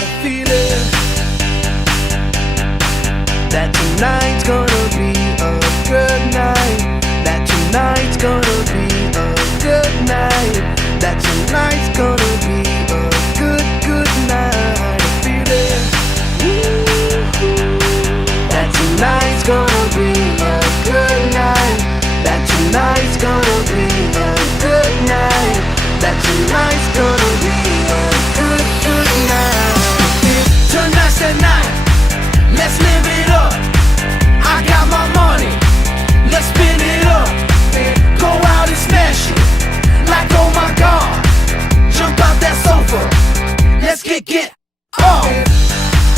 got a feeling that tonight's gonna be a good night. That tonight's gonna be a good night. That tonight's gonna be a good, good night. A feeling that tonight's gonna be a good night. That tonight's gonna be a good night. That tonight's gonna be a good, good night. Tonight's the night, let's live it up. I got my money, let's spin it up. Go out and smash it, like oh my god. Jump out that sofa, let's get on.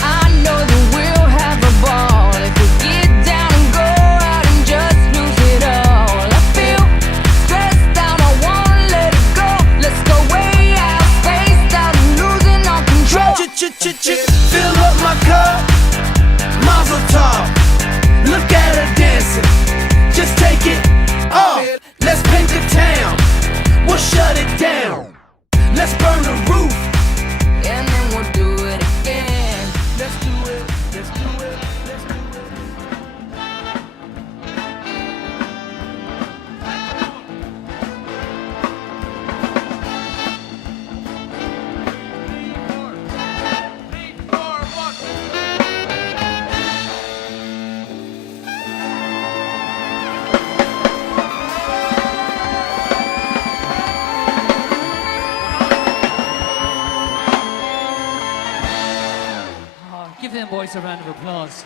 I know that we'll have a ball if we get down and go out and just lose it all. I feel stressed out, I wanna let it go. Let's go way out, spaced out and losing all control. Fill up my cup, mazel tov. Look at her dancing, just take it off. Let's paint the town, we'll shut it down. Let's burn the roof, And then we'll do it again. let's do it, let's do it, let's do it. Give them boys a round of applause.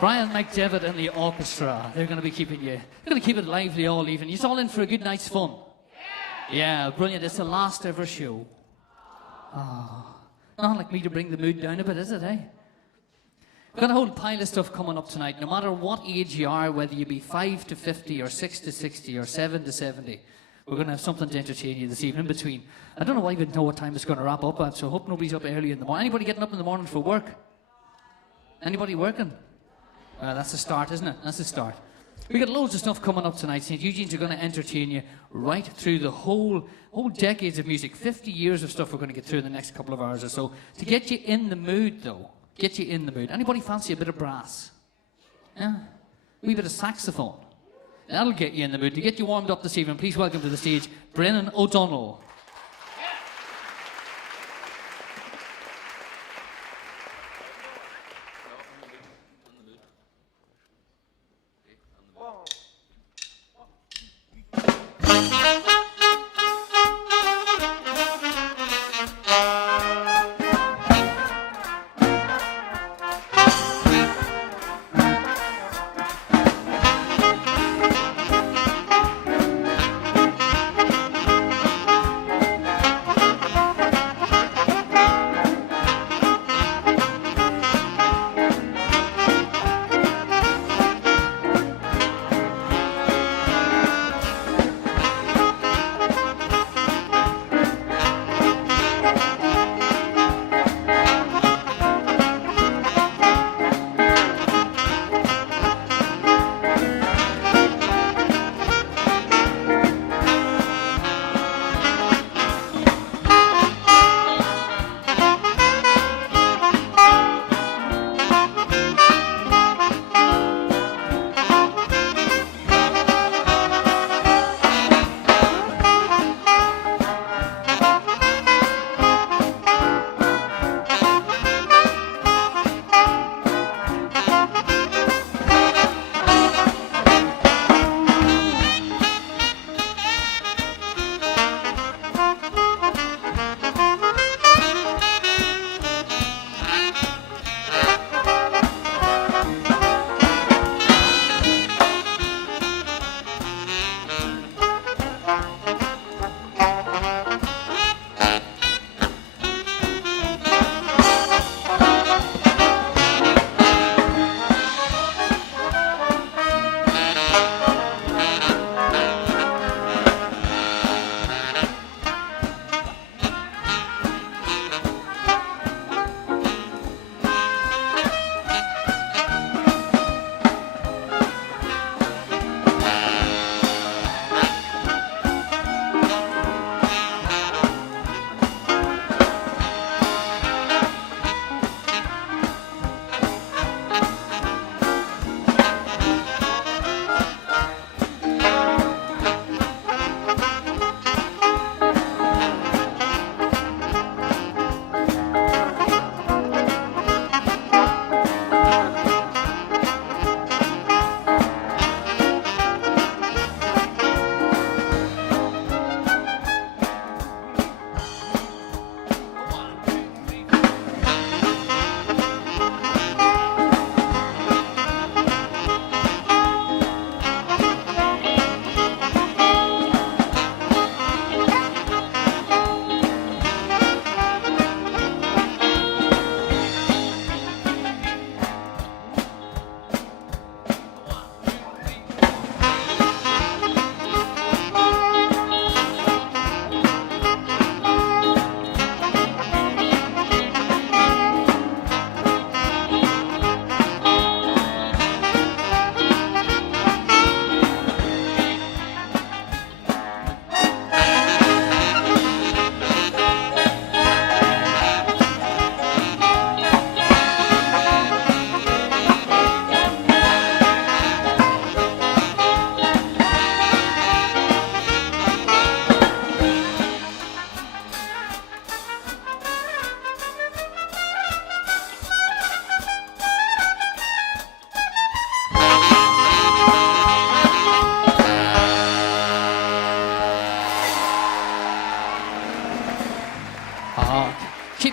Brian McDevitt and the orchestra, they're going to be keeping you, they're going to keep it lively all evening. You're all in for a good night's fun. Yeah, brilliant. It's the last ever show. Not like me to bring the mood down a bit, is it, eh? We've got a whole pile of stuff coming up tonight. No matter what age you are, whether you be 5 to 50 or 6 to 60 or 7 to 70, we're going to have something to entertain you this evening between. I don't know why we know what time it's going to wrap up at, so I hope nobody's up early in the morning. Anybody getting up in the morning for work? Anybody working? That's a start, isn't it? That's a start. We got loads of stuff coming up tonight. St. Eugenes are going to entertain you right through the whole decades of music. 50 years of stuff we're going to get through in the next couple of hours or so. To get you in the mood, though. Get you in the mood. Anybody fancy a bit of brass? Yeah? A wee bit of saxophone. That'll get you in the mood. To get you warmed up this evening, please welcome to the stage Brennan O'Donnell.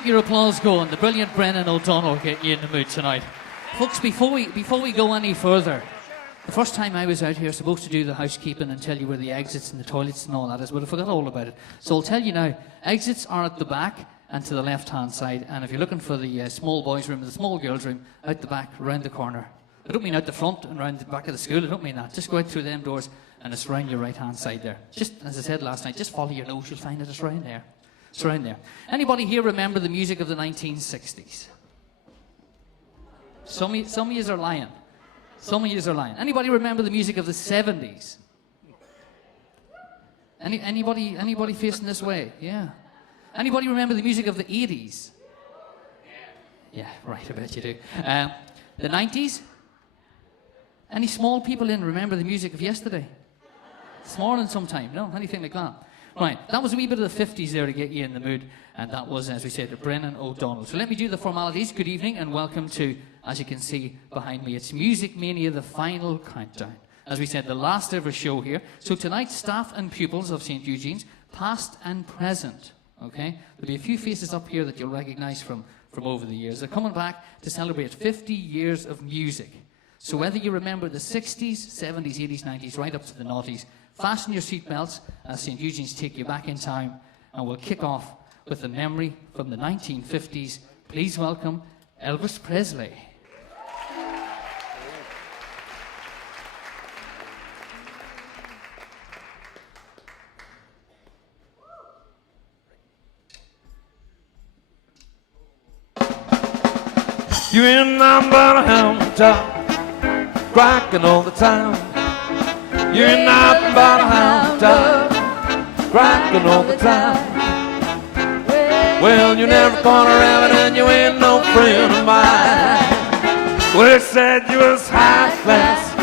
your applause going. The brilliant Brennan O'Donnell getting you in the mood tonight. Folks, before we go any further, the first time I was out here, supposed to do the housekeeping and tell you where the exits and the toilets and all that is, but I forgot all about it. So I'll tell you now, exits are at the back and to the left-hand side, and if you're looking for the small boys' room, the small girls' room, out the back, round the corner. I don't mean out the front and round the back of the school, I don't mean that. Just go out through them doors and it's round your right-hand side there. Just, as I said last night, just follow your nose, you'll find it, it's round there. It's around there. Anybody here remember the music of the 1960s? Some of yous are lying. Some of yous are lying. Anybody remember the music of the 70s? Anybody facing this way? Yeah. Anybody remember the music of the 80s? Yeah, right, I bet you do. The 90s? Any small people in remember the music of yesterday? This morning sometime? No? Anything like that? Right, that was a wee bit of the 50s there to get you in the mood, and that was, as we said, Brennan O'Donnell. So let me do the formalities. Good evening and welcome to, as you can see behind me, it's Music Mania, the final countdown. As we said, the last ever show here. So tonight, staff and pupils of St. Eugenes, past and present, okay? There'll be a few faces up here that you'll recognise from over the years. They're coming back to celebrate 50 years of music. So whether you remember the 60s, 70s, 80s, 90s, right up to the noughties, fasten your seatbelts as St. Eugenes take you back in time, and we'll kick off with a memory from the 1950s. Please welcome Elvis Presley. You're in nothing but a hound dog, cracking all the time. You're in nothing but a hound dog, cracking all the time. Well, you never corner rabbit and you ain't no friend of mine. Well, they said you was high class,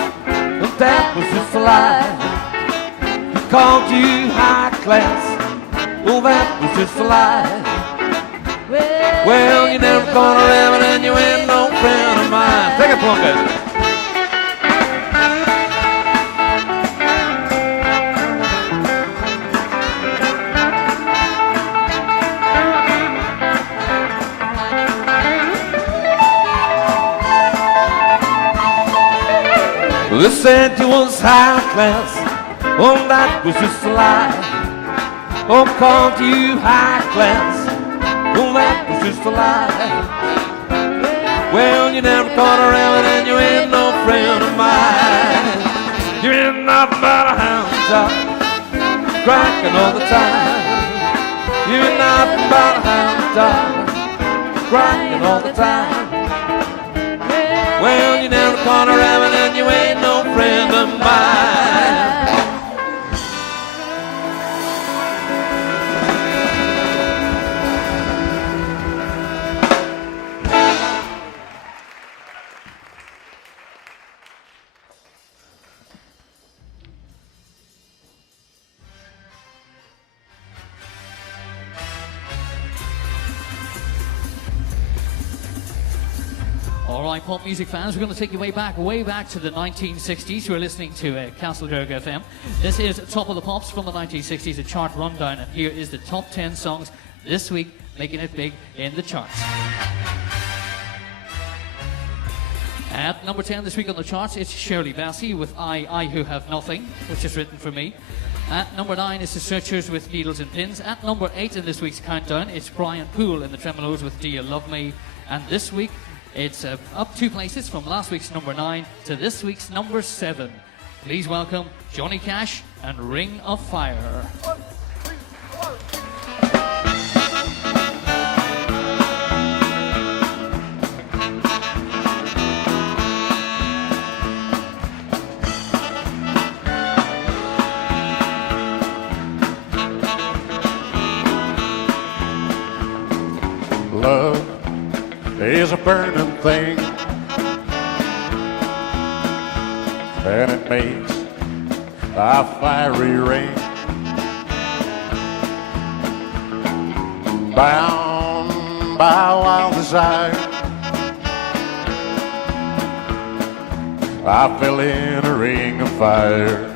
but that was just a lie. They called you high class, well, that was just a lie. Well, you never corner rabbit and you ain't no friend of mine. Take a plunk at it. Well, they said you was high class, oh, that was just a lie. Oh, called you high class, oh, that was just a lie. Well, you never caught a rabbit and you ain't no friend of mine. You ain't nothing but a hound dog, cracking all the time. You ain't nothing but a hound dog, cracking all the time. Well, you never caught a rabbit and you ain't no friend of mine. All right, pop music fans, we're going to take you way back to the 1960s. You're listening to Castledurg FM. This is Top of the Pops from the 1960s, a chart rundown, and here is the top 10 songs this week, making it big in the charts. At number 10 this week on the charts, it's Shirley Bassey with I Who Have Nothing, which is written for me. At number 9 is The Searchers with Needles and Pins. At number 8 in this week's countdown, it's Brian Poole and the Tremolos with Do You Love Me? And this week, it's up 2 places from last week's number 9 to this week's number 7. Please welcome Johnny Cash and Ring of Fire. Love is a burning thing, and it makes a fiery ring, bound by wild desire. I fell in a ring of fire.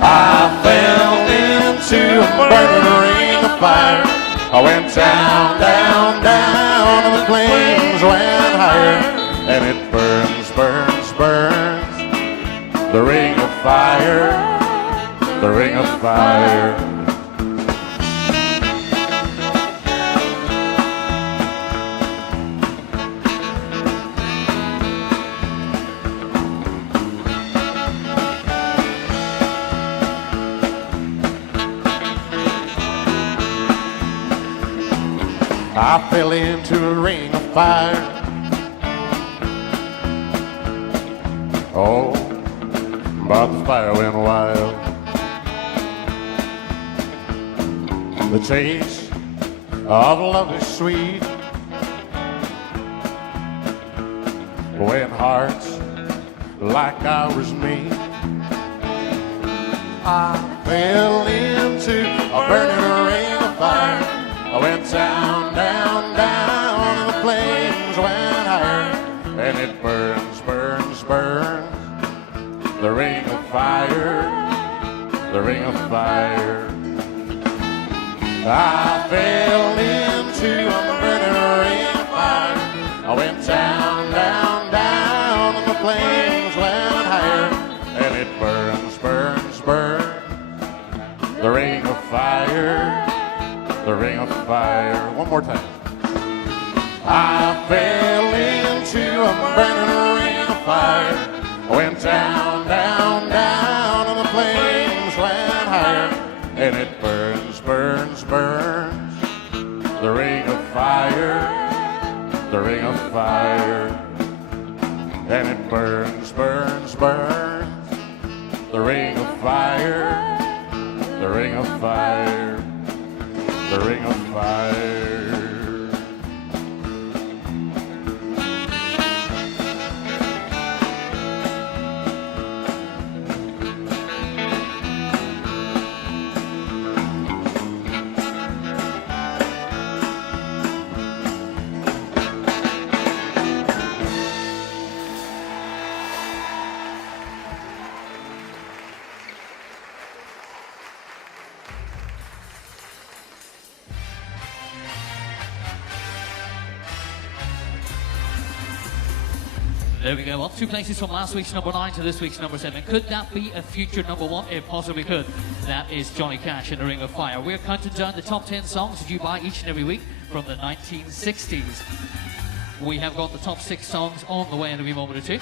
I fell into a burning ring of fire. I went down, down, down, and the flames went higher, and it burns, burns, burns. The ring of fire, the ring of fire. I fell into a ring of fire. Oh, but the fire went wild. The taste of love is sweet when hearts like ours meet. I fell into a burning ring of fire. I went down, down, down, and the flames went higher, and it burns, burns, burns. The ring of fire, the ring of fire. I fell into a burning ring of fire. I went down, down, down, and the flames went higher, and it burns, burns, burns. The ring of fire, the ring of fire. One more time. I fell into a burning ring of fire. I went down, down, down, and the flames went higher, and it burns, burns, burns. The ring of fire, the ring of fire, and it burns, burns, burns. The ring of fire, the ring of fire. The ring of fire. There we go, up 2 places from last week's number 9 to this week's number 7. Could that be a future number 1? It possibly could. That is Johnny Cash in The Ring of Fire. We're counting down the top 10 songs that you buy each and every week from the 1960s. We have got the top 6 songs on the way in a wee moment or two.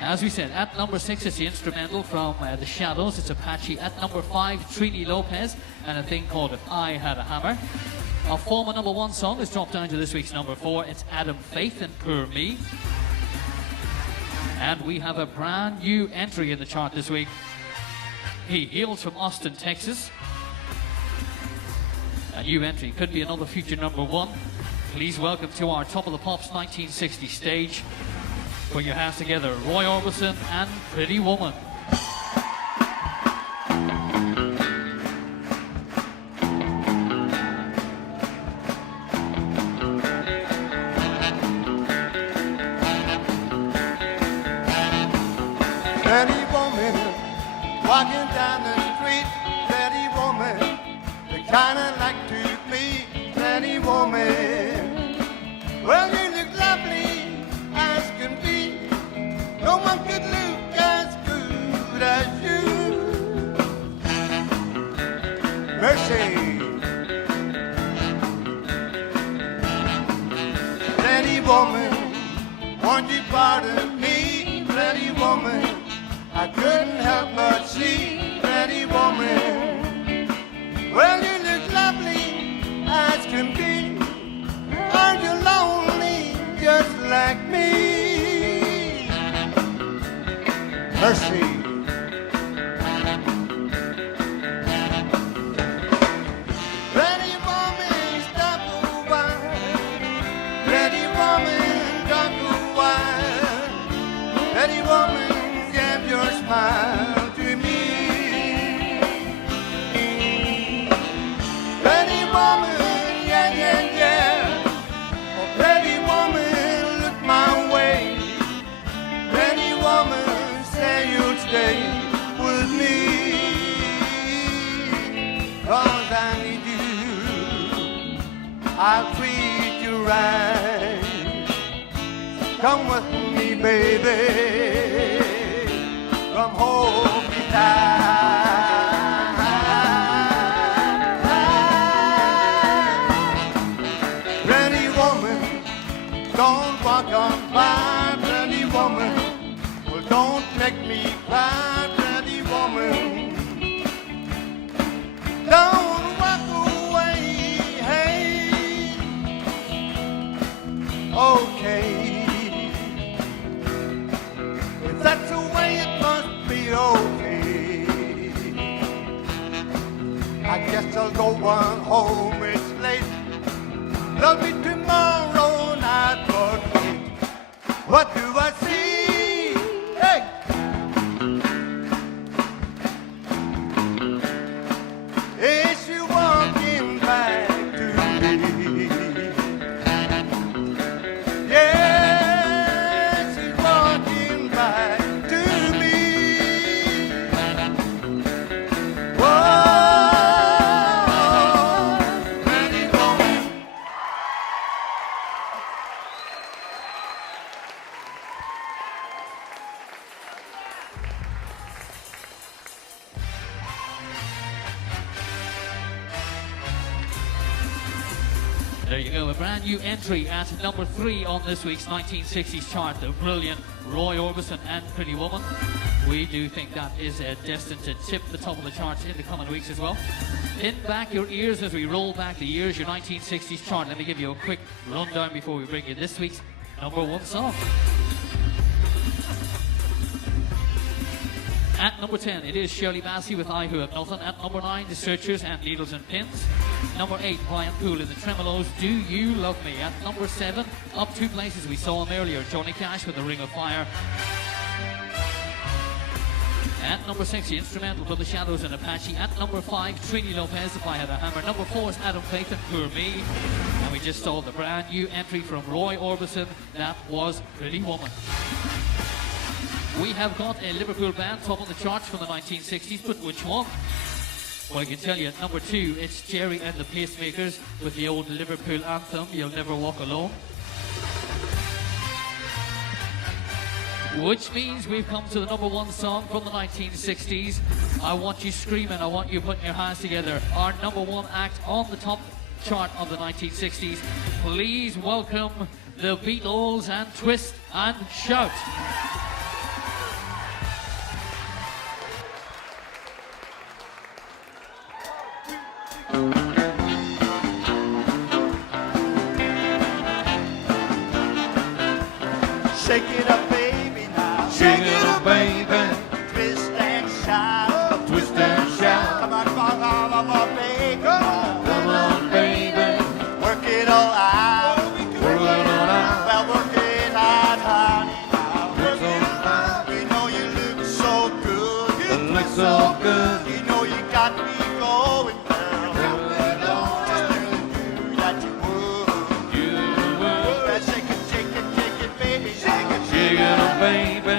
As we said, at number 6 is the instrumental from The Shadows. It's Apache. At number 5, Trini Lopez and a thing called If I Had a Hammer. Our former number 1 song has dropped down to this week's number 4. It's Adam Faith and Poor Me. And we have a brand new entry in the chart this week. He hails from Austin, Texas. A new entry, could be another future number 1. Please welcome to our Top of the Pops 1960 stage. Put your hands together, Roy Orbison and Pretty Woman. Pretty woman, walking down the street. Pretty woman, the kind I like to meet. Pretty woman, well, you look lovely as can be. No one could look as good as you. Mercy. Pretty woman, won't you pardon me? Pretty woman, I couldn't help but see. Pretty woman, well, you look lovely as can be. Are you lonely just like me? Mercy. Pretty woman, stop a while. Pretty woman, talk a while. Pretty woman, give your smile to me. Pretty woman, yeah, yeah, yeah. Oh, pretty woman, look my way. Pretty woman, say you'll stay. I'll treat you right. Come with me, baby. Come hold me tight. Pretty woman, don't walk on by. Pretty woman, well, don't make me cry. Pretty woman, don't walk away. Hey, okay. If that's the way it must be, okay. I guess I'll go on home. It's late. There'll be tomorrow night, but wait. What do I see? Hey! Is she walking back to me? Yeah, she's walking back to me. Whoa, pretty woman. There you go, a brand new entry at number 3 on this week's 1960s chart, the brilliant Roy Orbison and Pretty Woman. We do think that is destined to tip the top of the charts in the coming weeks as well. Pin back your ears as we roll back the years, your 1960s chart. Let me give you a quick rundown before we bring you this week's number 1 song. At number 10, it is Shirley Bassey with I Who Have Nothing. At number 9, The Searchers and Needles and Pins. Number 8, Brian Poole in the Tremolos, Do You Love Me? At number 7, up 2 places, we saw him earlier, Johnny Cash with The Ring of Fire. At number 6, the instrumental from The Shadows and Apache. At number 5, Trini Lopez, If I Had a Hammer. Number 4 is Adam Clayton, Poor Me. And we just saw the brand new entry from Roy Orbison, that was Pretty Woman. We have got a Liverpool band top on the charts from the 1960s, but which one? Well, I can tell you, at number 2, it's Jerry and the Pacemakers with the old Liverpool anthem, You'll Never Walk Alone. Which means we've come to the number 1 song from the 1960s. I want you screaming, I want you putting your hands together. Our number 1 act on the top chart of the 1960s. Please welcome the Beatles and Twist and Shout. Shake it up, baby, now. Shake it up, baby. Twist and shout. Twist and shout. Come on, baby. Come on, baby. Work it all out. Work it all out. Well, work it out, honey. Now. Work it out. You know you look so good. It looks so good. You know you got me going down. Just knew that you would. You will. Well, shake it, baby. Shake it. Shake it up, baby.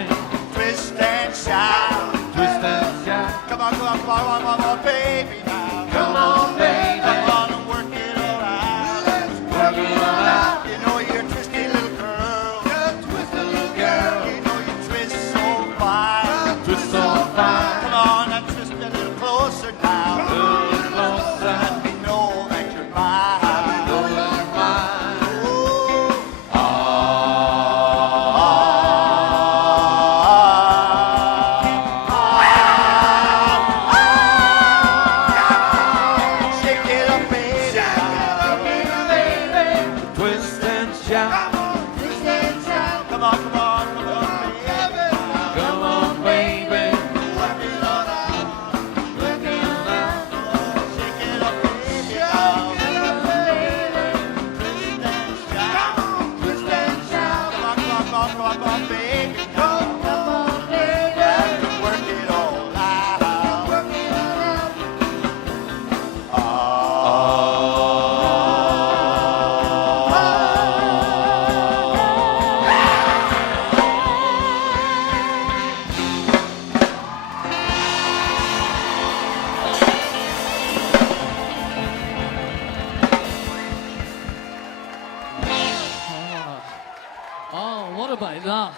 What about that?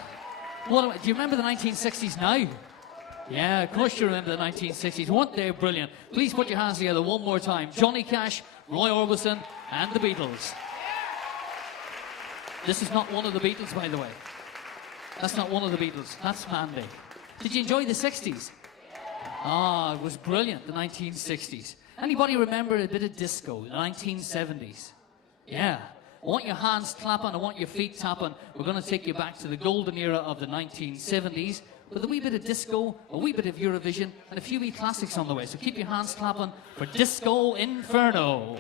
Do you remember the 1960s now? Yeah, of course you remember the 1960s. Weren't they brilliant? Please put your hands together one more time. Johnny Cash, Roy Orbison, and the Beatles. This is not one of the Beatles, by the way. That's not one of the Beatles. That's Mandy. Did you enjoy the 60s? Ah, it was brilliant, the 1960s. Anybody remember a bit of disco, the 1970s? Yeah. I want your hands clapping, I want your feet tapping. We're going to take you back to the golden era of the 1970s with a wee bit of disco, a wee bit of Eurovision, and a few wee classics on the way. So keep your hands clapping for Disco Inferno.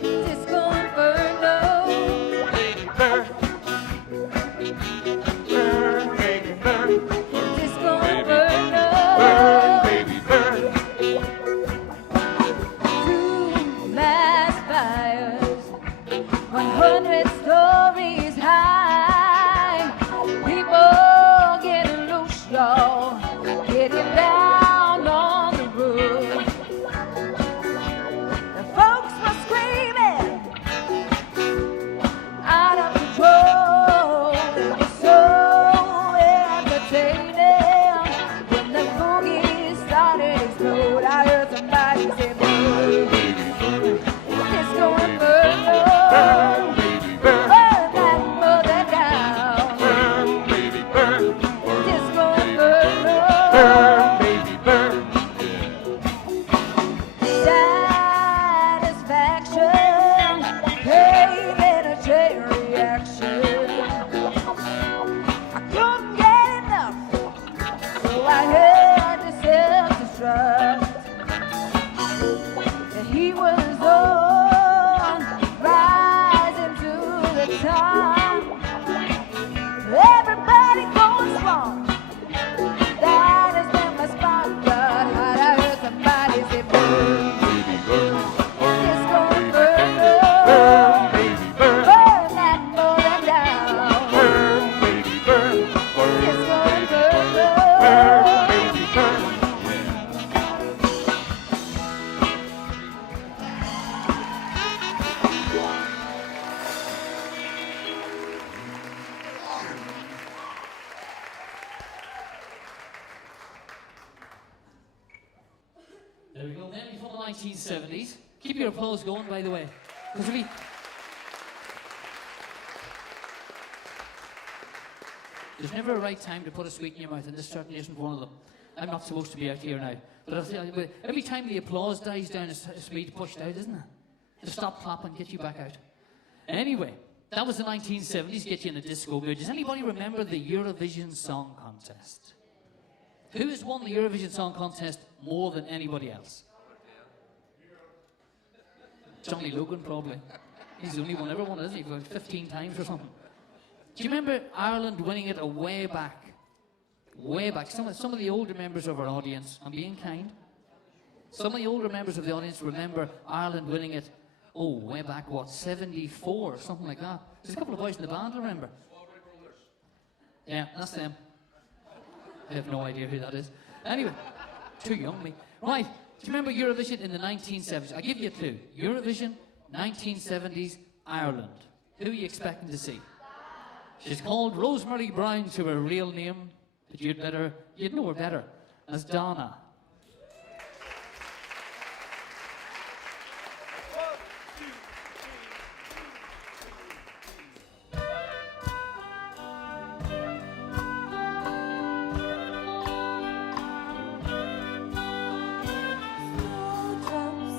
Disco Inferno. Disco Inferno. Two mass fires, 100 stories high. People getting loose, y'all, getting down on the roof. The folks were screaming out of control. It was so entertaining when the boogie started to explode. I heard somebody say, "Boom, Disco Inferno, burn that mother down." Disco Inferno, satisfaction came in a chain reaction. I couldn't get enough, so I had to self-destruct. The heat was on, rising to the top. Everybody going strong. That is when my spot got hot. I heard somebody say, "Boom, Disco Inferno, burn that mother down." Disco Inferno. There we go. Then before the 1970s. Keep your applause going, by the way. Because there's never a right time to put a sweet in your mouth, and this certainly isn't one of them. I'm not supposed to be out here now. But I'll tell you, every time the applause dies down, it's to be pushed out, isn't it? To stop clapping, get you back out. Anyway, that was the 1970s, get you in a disco mood. Does anybody remember the Eurovision Song Contest? Who has won the Eurovision Song Contest more than anybody else? Johnny Logan, probably. He's the only one ever won it, isn't he? About 15 times or something. Do you remember Ireland winning it a way back? Way back. Some of the older members of our audience, I'm being kind. Some of the older members of the audience remember Ireland winning it, way back, 74 or something like that. There's a couple of boys in the band, I remember. Yeah, that's them. I have no idea who that is. Anyway, too young me. Right, do you remember Eurovision in the 1970s? I'll give you a clue. Eurovision, 1970s, Ireland. Who are you expecting to see? She's called Rosemary Brown to her real name, but you'd know her better as Donna. Snowdrops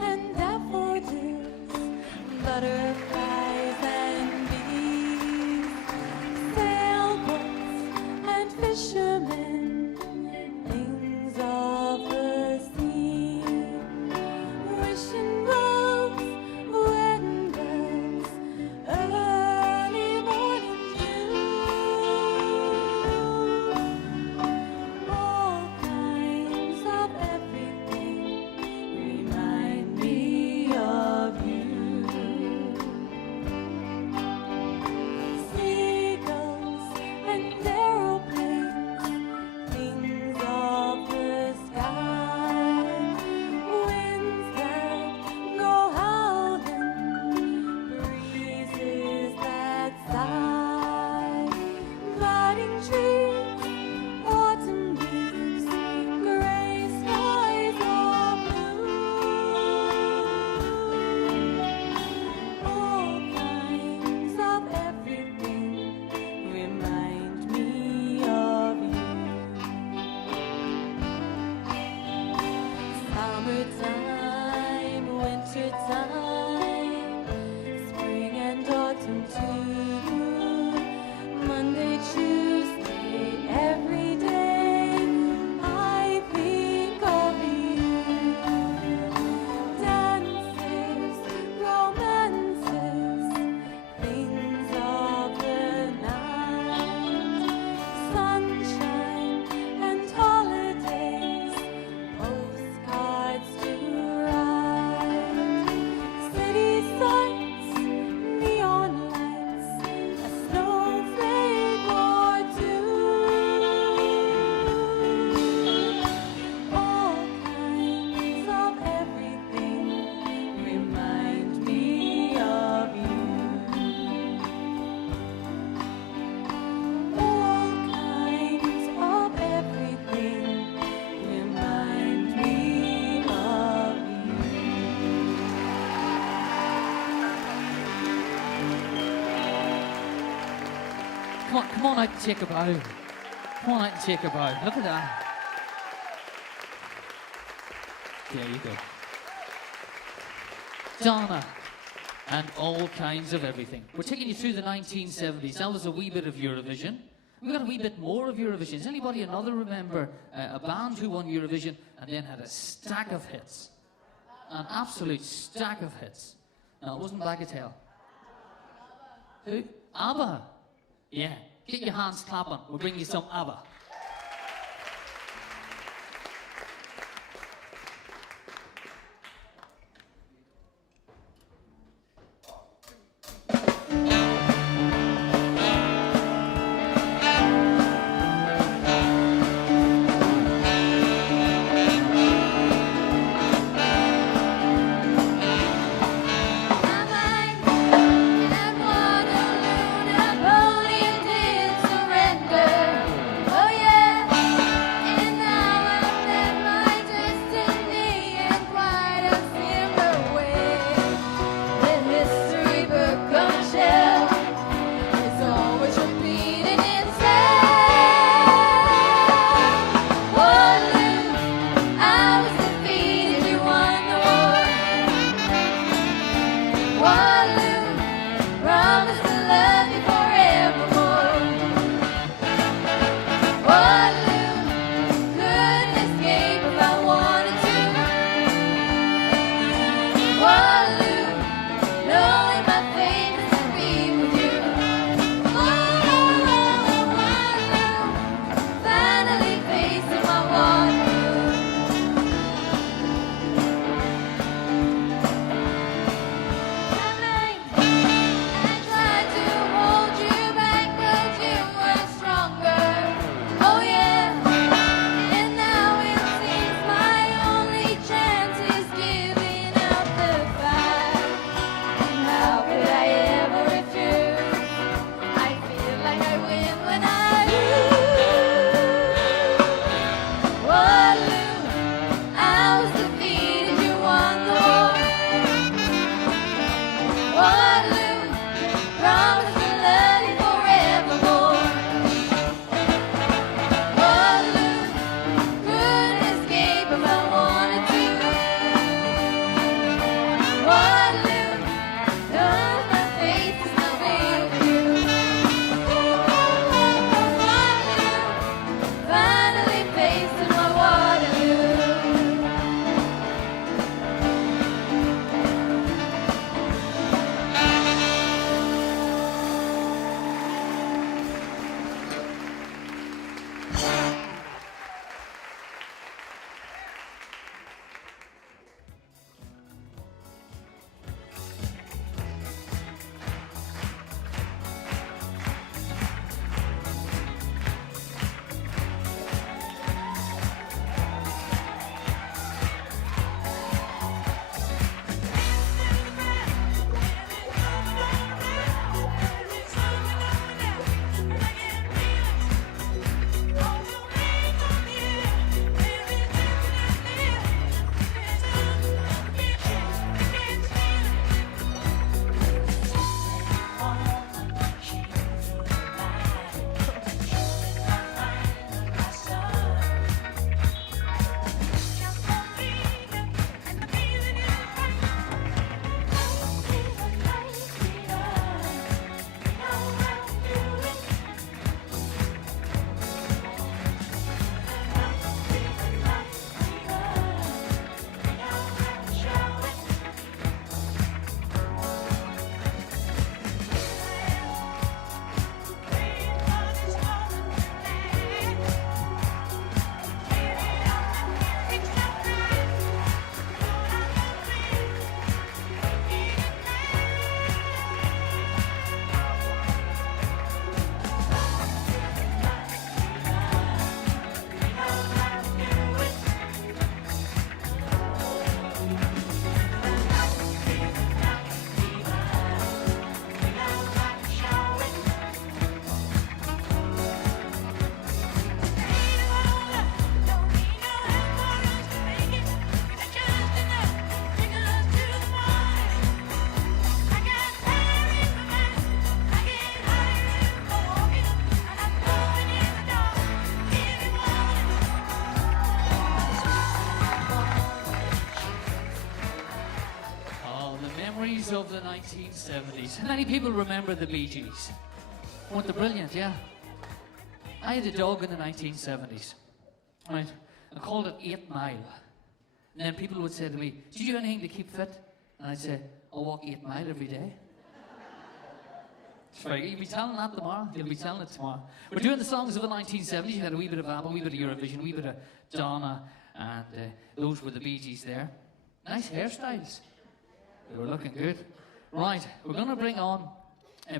and daffodils, butterflies and bees, sailboats and fishermen, things are Summertime, wintertime, spring and autumn too. Monday, Tuesday, every day I think of you. Dances, romances, things of the night, sunshine and holidays, postcards to write, city sights, neon lights, a snowflake or two. All kinds of everything remind me of you. All kinds of everything remind me of you. Come on out and take a bow. Come on out and take a bow. Look at that. There you go. Donna and all kinds of everything. We're taking you through the 1970s. That was a wee bit of Eurovision. We've got a wee bit more of Eurovision. Does anybody another remember a band who won Eurovision and then had a stack of hits? An absolute stack of hits. No, it wasn't Bagatelle. Who? ABBA. Yeah. Get your hands clapping. We'll bring you some ABBA. Napoleon did surrender. Oh, Gees of the 1970s. How many people remember the Bee Gees? Weren't they brilliant, yeah? I had a dog in the 1970s, right? I called it 8 Mile. And then people would say to me, "Do you do anything to keep fit?" And I'd say, "I walk 8 Mile every day." It's right. You'll be telling that tomorrow. You'll be telling it tomorrow. We're doing the songs of the 1970s. You had a wee bit of ABBA, a wee bit of Eurovision, a wee bit of Donna, and those were the Bee Gees there. Nice hairstyles. They were looking good. Right, we're going to bring on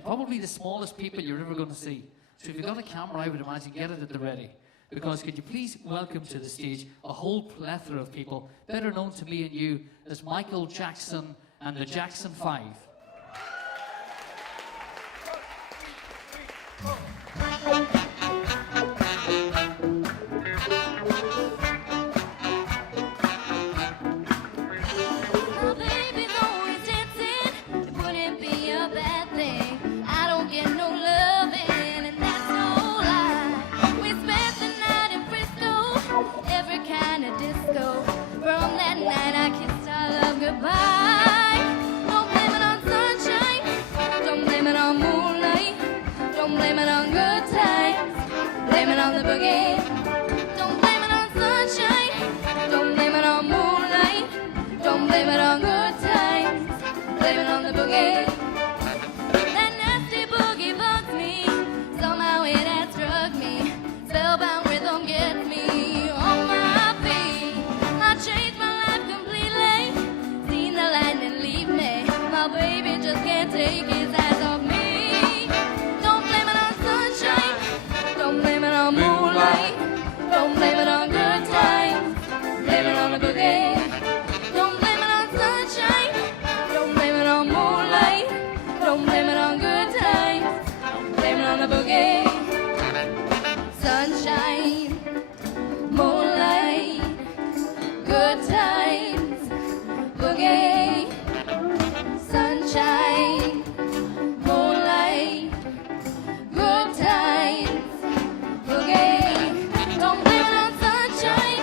probably the smallest people you're ever going to see. So if you've got a camera, I would imagine, get it at the ready. Because could you please welcome to the stage a whole plethora of people, better known to me and you as Michael Jackson and the Jackson 5. My baby's always dancing, it wouldn't be a bad thing. I don't get no loving, and that's no lie. We spent the night in Frisco, every kind of disco. From that night I kissed our love goodbye. Don't blame it on sunshine, don't blame it on moonlight, don't blame it on good times, blame it on the boogie. Don't blame it on sunshine, don't blame it on moonlight, don't blame it on good times, blame it on the boogie. That nasty boogie bugs me, somehow it has struck me. Spellbound rhythm gets me on my feet. I changed my life completely, seen the lightning leave me. My baby just can't take his eyes off me. Don't blame it on sunshine, don't blame it on moonlight, don't blame it on good times, blame it on the boogie. Don't blame it on sunshine, don't blame it on moonlight, don't blame it on good times, blame it on the boogie. Sunshine, moonlight, good times, boogie. Sunshine, moonlight, good times, boogie. Don't blame it on sunshine,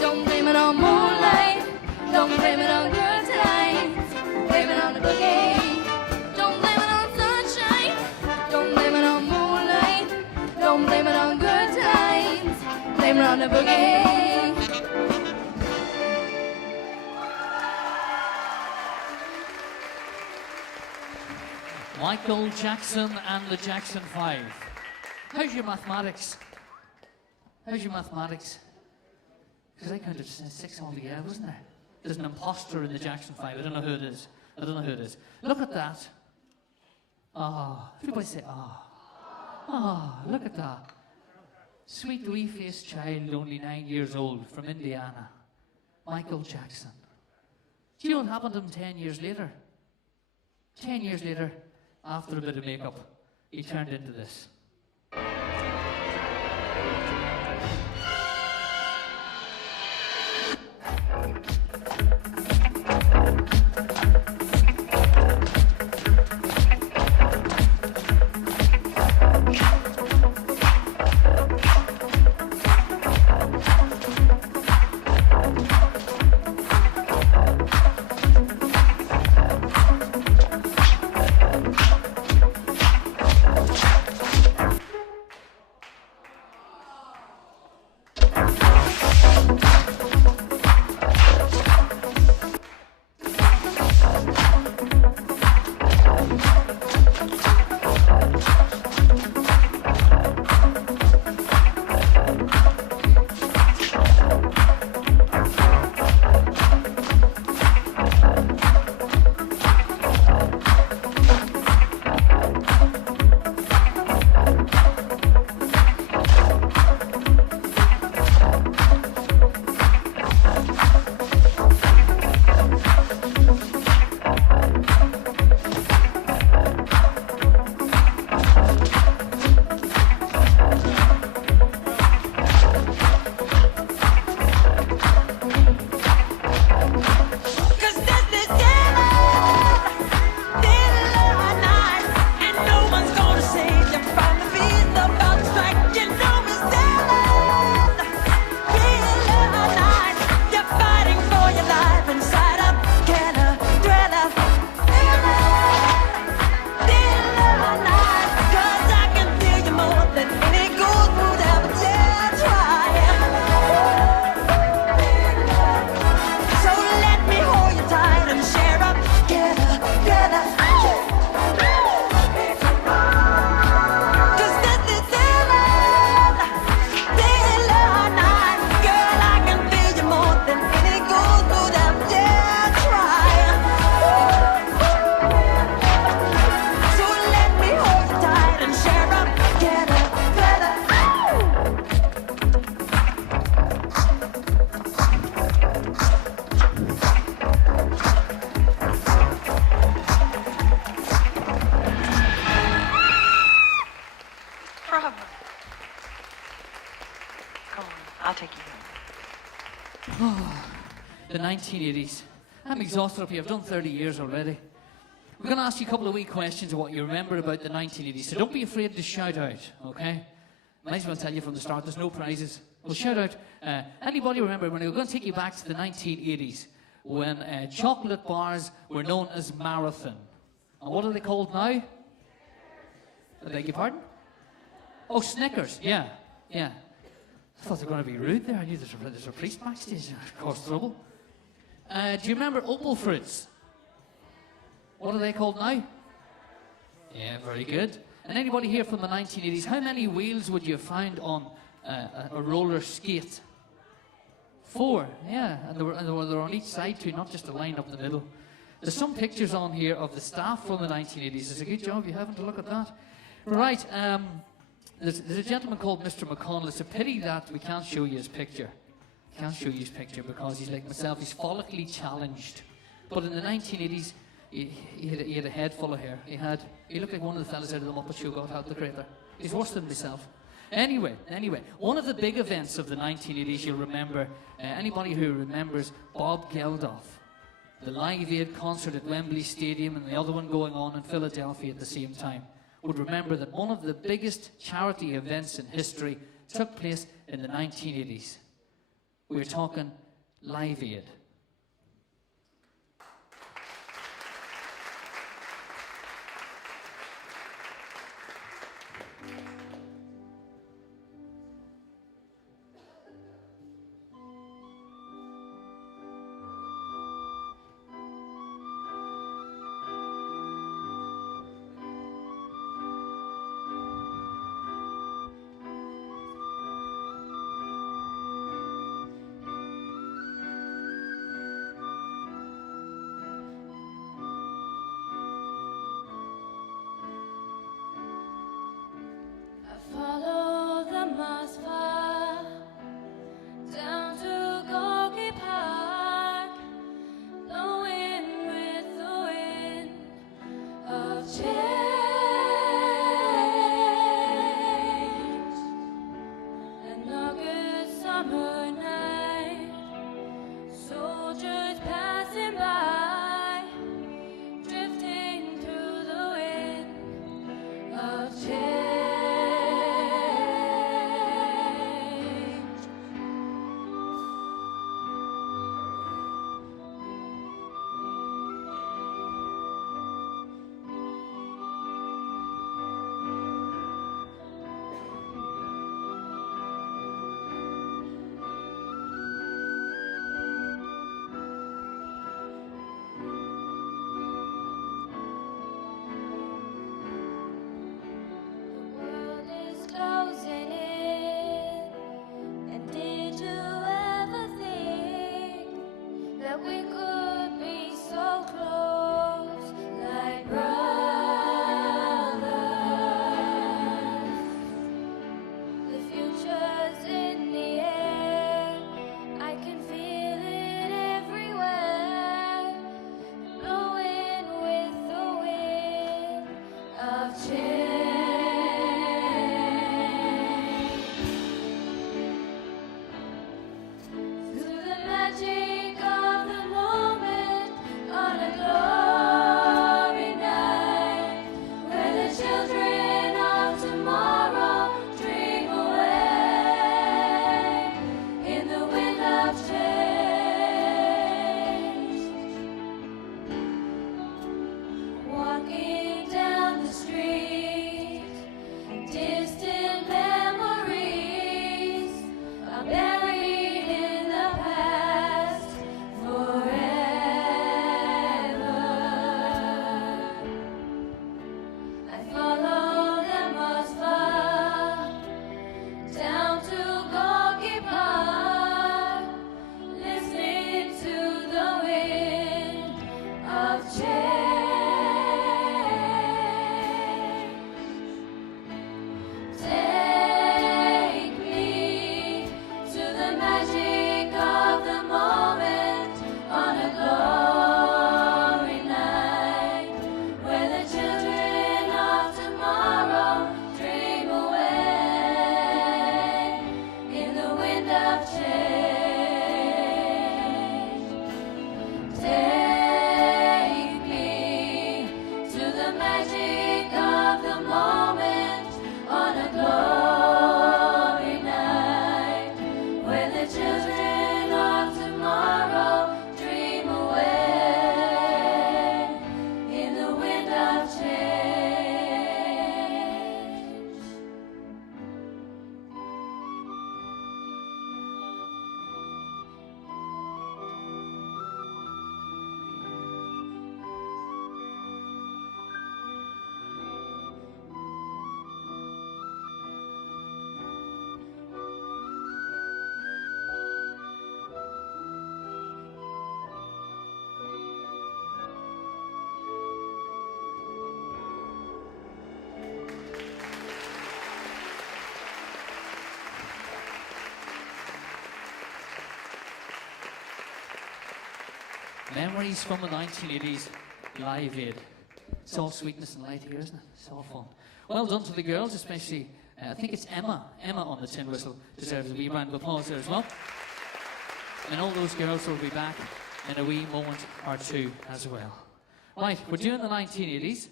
don't blame it on moonlight, don't blame it on good times, blame it on the boogie. Don't blame it on sunshine, don't blame it on moonlight, don't blame it on good times, blame it on the boogie. Michael Jackson and the Jackson 5. How's your mathematics? How's your mathematics? Because I counted 6 altogether, wasn't there? There's an imposter in the Jackson 5. I don't know who it is. I don't know who it is. Look at that. Ah, everybody say ah. Ah, look at that. Sweet wee-faced child, only 9 years old, from Indiana. Michael Jackson. Do you know what happened to him 10 years later? 10 years later, after a bit of makeup, he turned into this. The 1980s. I'm exhausted up here. I've done 30 years already. We're going to ask you a couple of wee questions of what you remember about the 1980s. So don't be afraid to shout out, okay? Might as well tell you from the start, there's no prizes. We'll shout out. Anybody remember when we're going to take you back to the 1980s when chocolate bars were known as Marathon? And what are they called now? I beg your pardon? Oh, Snickers. Yeah. I thought they were going to be rude there. I knew there's a priest backstage. Cause trouble. Do you remember Opal Fruits? What are they called now? Yeah, very good. And anybody here from the 1980s, how many wheels would you have found on a roller skate? 4, yeah. And they were on each side too, not just a line up the middle. There's some pictures on here of the staff from the 1980s. It's a good job you haven't to look at that. Right, there's a gentleman called Mr. McConnell. It's a pity that we can't show you his picture. Can't show you his picture because he's like myself. He's follically challenged. But in the 1980s, he had a head full of hair. He looked like one of the fellas out of the Muppet Show, God help the creator. He's worse than myself. Anyway, one of the big events of the 1980s you'll remember, anybody who remembers Bob Geldof, the Live Aid concert at Wembley Stadium and the other one going on in Philadelphia at the same time, would remember that one of the biggest charity events in history took place in the 1980s. We're talking Live Aid. Memories from the 1980s Live Aid. It's all sweetness and light here, isn't it? It's all fun. Well done to the girls, especially, I think it's Emma. Emma on the tin whistle deserves a wee round of applause there as well. And all those girls will be back in a wee moment or two as well. Right, we're doing the 1980s.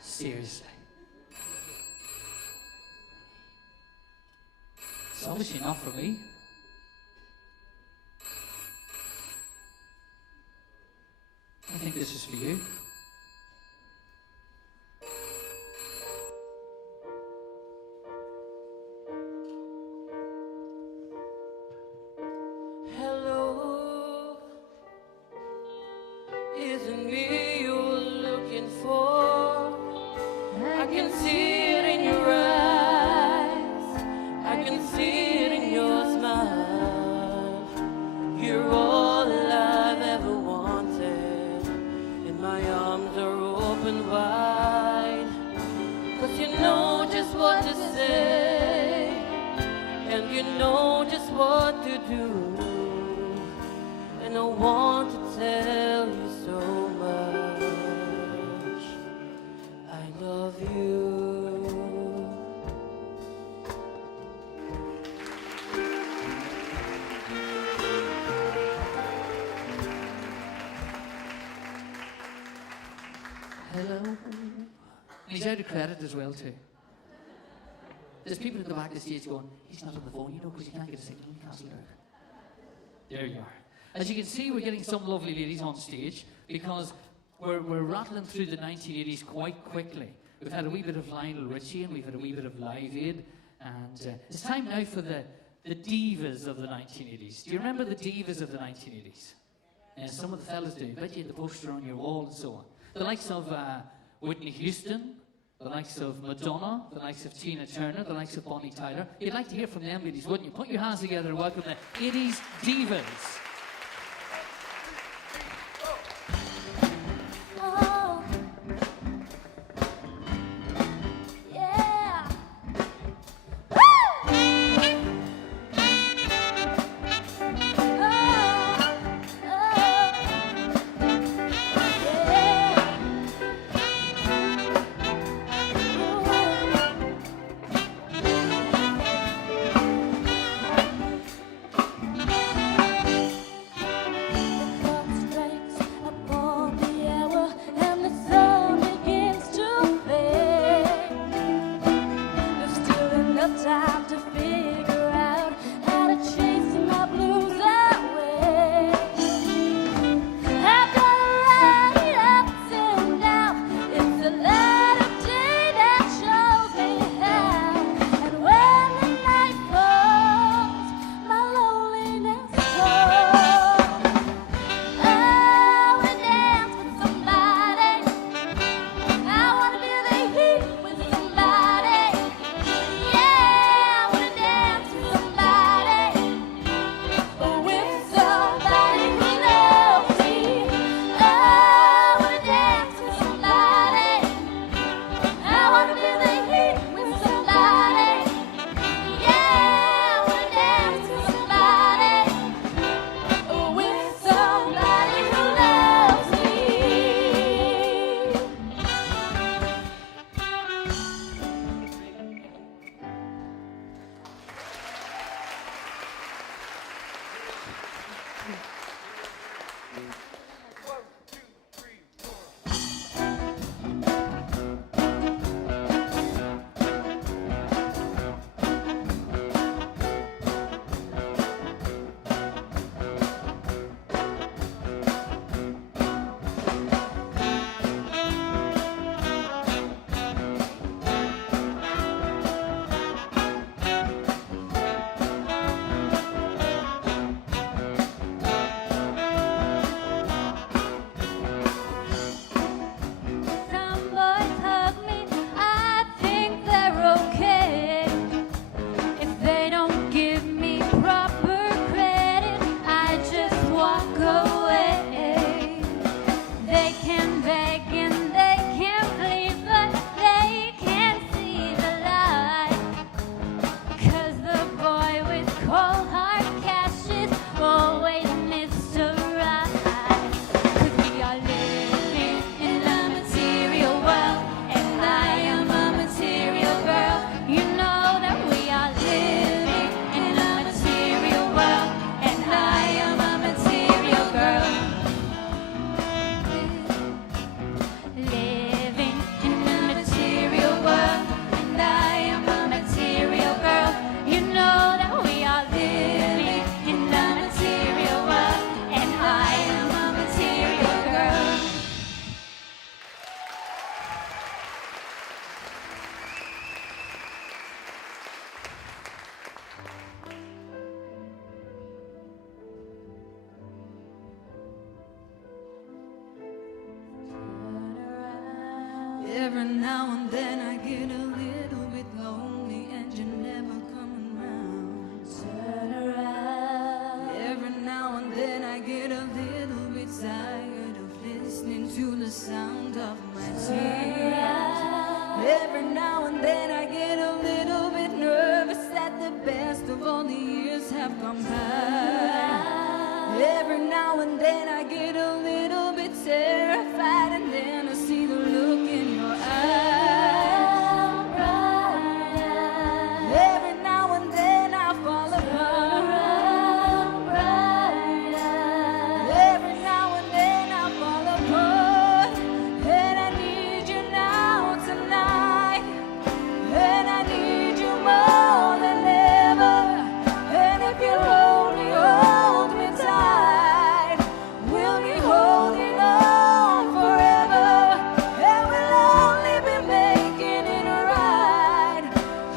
Seriously. It's obviously not for me. I think this is for you. Hello, is it me you're looking for? I can see it in your eyes, I can see it in your smile. You're all I've ever wanted, and my arms are open wide. 'Cause you know just what to say, and you know just what to do. And I want to tell you so much. I love you. Hello. He's out of credit as well too. There's people at the back of the stage going, he's not on the phone, you know, because you can't get a signal in Castleberg. There you are. As you can see, we're getting some lovely ladies on stage because we're rattling through the 1980s quite quickly. We've had a wee bit of Lionel Richie and we've had a wee bit of Live Aid, and it's time now for the divas of the 1980s. Do you remember the divas of the 1980s? Some of the fellas do. I bet you had the poster on your wall and so on. The likes of Whitney Houston, the likes of Madonna, the likes of Tina Turner, the likes of Bonnie Tyler. You'd like to hear from them ladies, wouldn't you? Put your hands together and welcome the 80s divas. Oh, yeah. Woo! Time to figure out how to chase my blues away. I've got to ride up and down. It's a light of day that shows me how. And when the night falls, my loneliness falls. I wanna dance with somebody. I wanna feel the heat with somebody. Yeah. Every now and then I get a little bit lonely and you're never coming round. Turn around. Every now and then I get a little bit tired of listening to the sound of my tears. Every now and then I get a little bit nervous that the best of all the years have gone by. Every now and then I get a little bit terrified, and then I see the look in your eyes. Every now and then I fall apart. Every now and then I fall apart, and I need you now tonight, and I need you more than ever. And if you'll only hold me tight, we'll be holding on forever, and we'll only be making it right,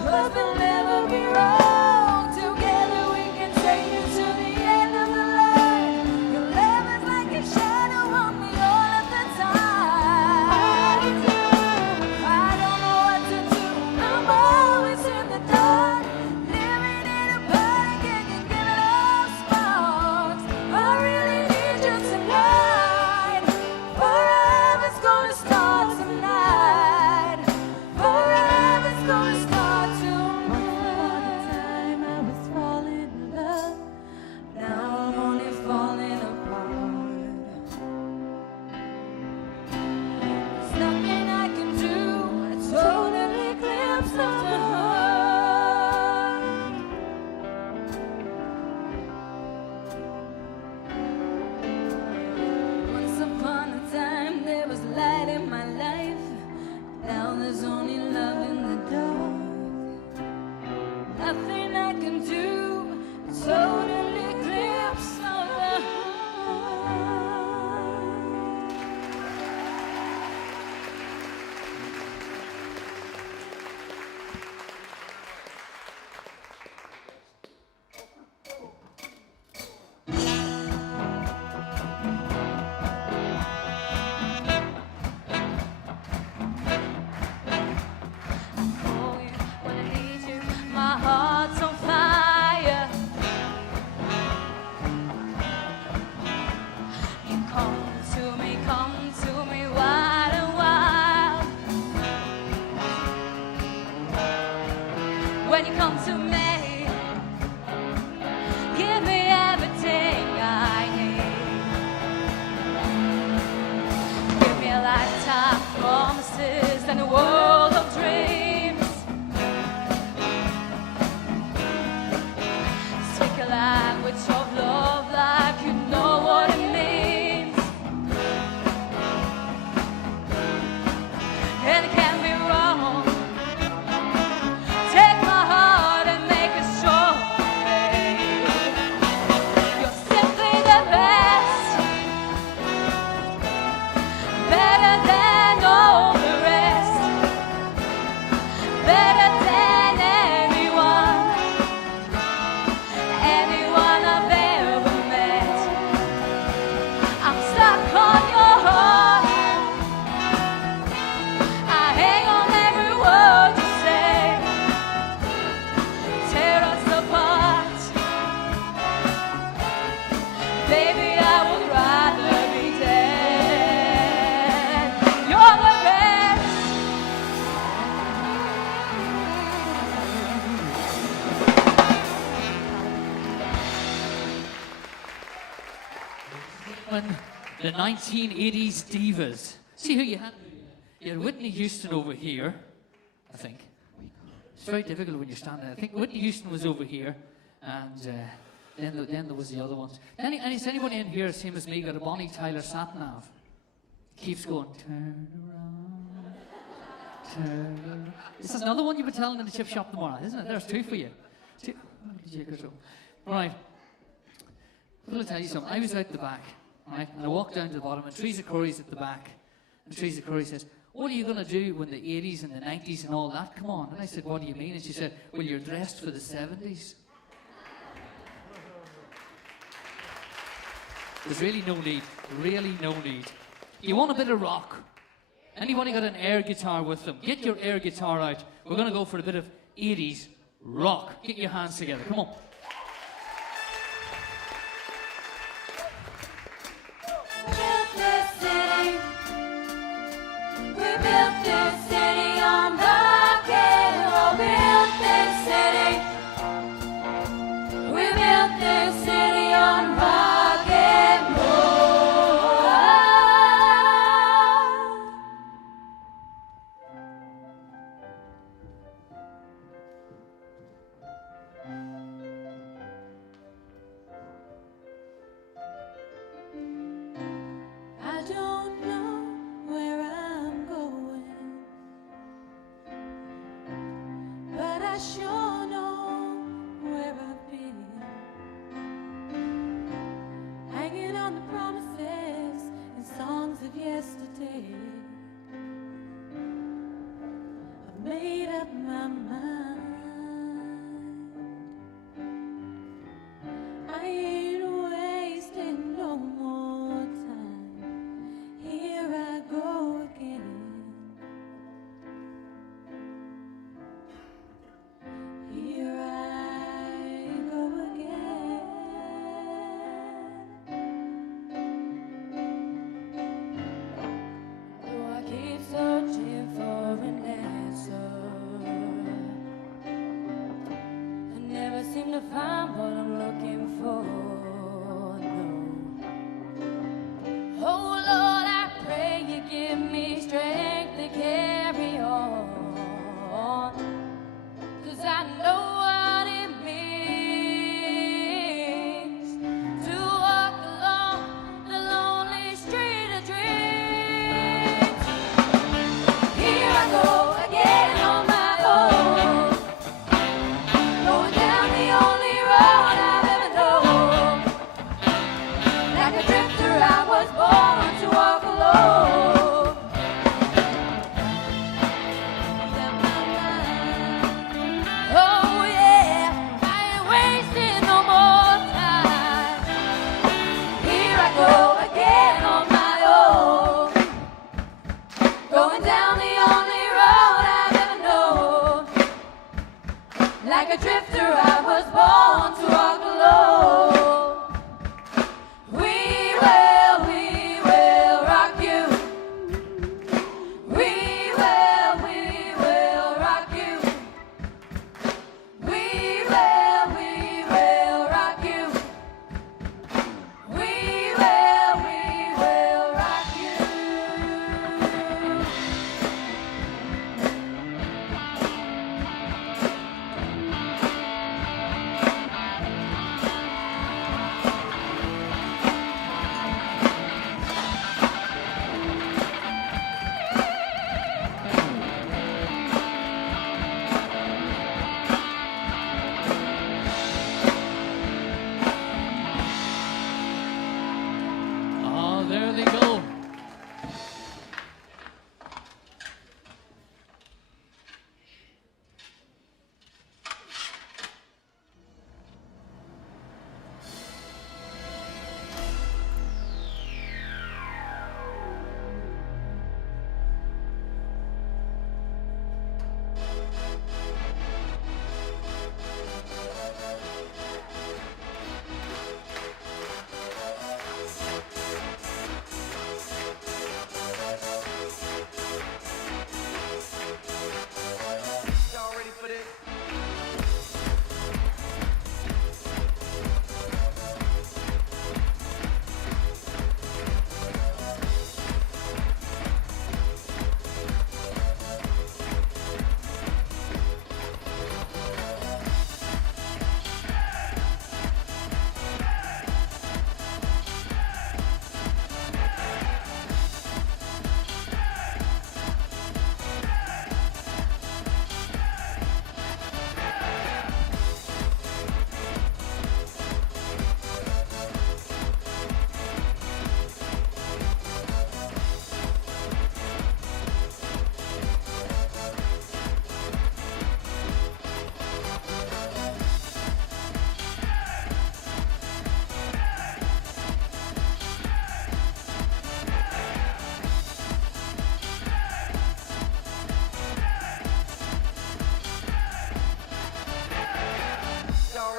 'cause we'll never be wrong. Together we can take it to the end of the line. Your love is like a shadow on me all of the time. I don't know what to do, I'm always in the dark, living in a panic and you're giving up sparks. I really need you tonight. Forever's gonna start tonight. Forever's gonna start tonight. Time I was falling in love, now I'm only falling apart. There's nothing I can do, I totally eclipse of the heart. Once upon a time there was light in my life, now there's only love in the dark. Nothing I can do, totally eclipse of the heart. Oh, yeah, when I need you, my heart's on fire. You come to me wild and wild. When you come to me, give me everything I need. Give me a lifetime of promises and a world of dreams. Speak a language of love like you know what it means. And it can't be wrong. Take my heart and make it strong, babe. You're simply the best, better than all the rest, better than anyone I've ever met. I'm stuck on your heart, I hang on every word you say. Tear us apart, baby, I would rather be dead. You're the best. When the 1980s divas. See who you had? You had Whitney Houston over here, I think. It's very difficult when you're standing. I think Whitney Houston was over here, and then there was the other ones. Is anybody in here, same as me, got a Bonnie Tyler sat nav? Keeps going, turn around, turn around. This is another one you were telling in the chip shop tomorrow, isn't it? There's two for you. Two. Right. I'm going to tell you something. I was out the back, right, and I walked down to the bottom, and Teresa Curry's at the back. And Teresa Curry says, "What are you going to do when the 80s and the 90s and all that come on?" And I said, "What do you mean?" And she said, "Well, you're dressed for the 70s. There's really no need. Really no need. You want a bit of rock? Anybody got an air guitar with them? Get your air guitar out. We're going to go for a bit of 80s rock. Get your hands together. Come on. Built this city. We built this city on rock and roll. Built this city. We built this city on rock and roll. I don't know where I'm going, but I sure know where I've been. Hanging on the promises and songs of yesterday. I've made up my mind. I ain't wasting no more time. Here I go again. Here I go again. Though I keep searching for an answer, I never seem to find what I'm looking for. No. Oh Lord, I pray you give me strength to carry on. 'Cause I know what it means to walk along the lonely street of dreams. Here I go again on my own, going down the only road I've ever known. Like a drifter, I was born to walk alone. Without my mind. Oh yeah, I ain't wasting no more time. Here I go again on my own, going down the only road I've ever known. Like a drifter, I was born to walk alone. We will rock you. We will rock you. We will rock you. We will rock you.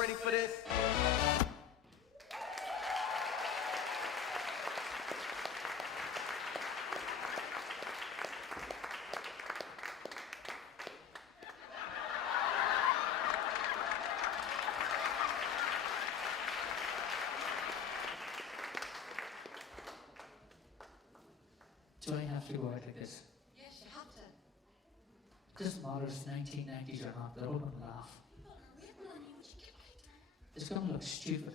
ready for this? Do I have to go out like this? Yes, you have to. Doesn't matter if it's 1990s or not, they're all gonna laugh. It's gonna look stupid.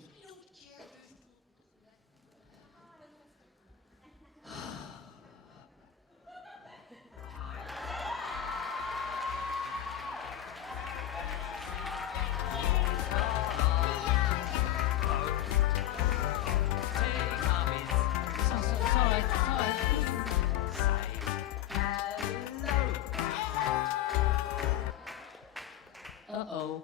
It's all right, it's all right. Uh-oh.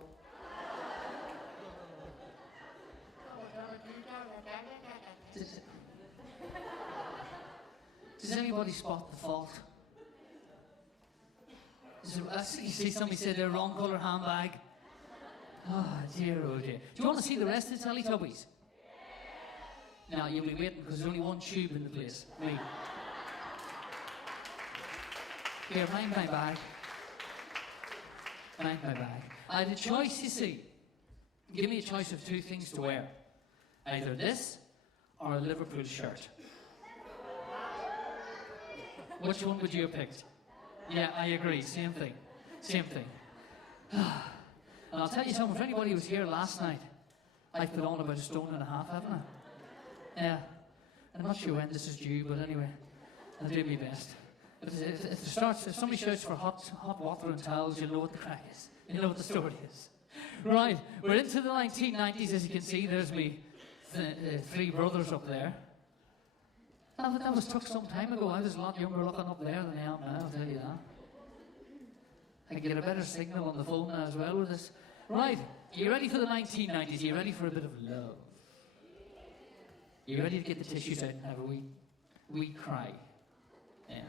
Does anybody spot the fault? I see somebody said they're wrong colour handbag. Oh dear, oh dear. Do you want to see the rest of the Teletubbies? No, you'll be waiting because there's only one tube in the place. Me. Here, mind my bag. Mind my bag. I had a choice, you see. Give me a choice of two things to wear. Either this or a Liverpool shirt. Which one would you have picked? Yeah, I agree. Same thing. Same thing. And I'll tell you something, if anybody was here last night, I've put on about 1.5 stone, haven't I? Yeah. And I'm not sure when this is due, but anyway, I'll do my best. If somebody shouts for hot water and towels, you'll know what the crack is. You'll know what the story is. Right, we're into the 1990s, as you can see. There's me, three brothers up there. That was took some time ago. I was a lot younger looking up there than I am now, I'll tell you that. I can get a better signal on the phone now as well with this. Right, you ready for the 1990s? You ready for a bit of love? You ready to get the tissues out and have a wee cry? Yeah.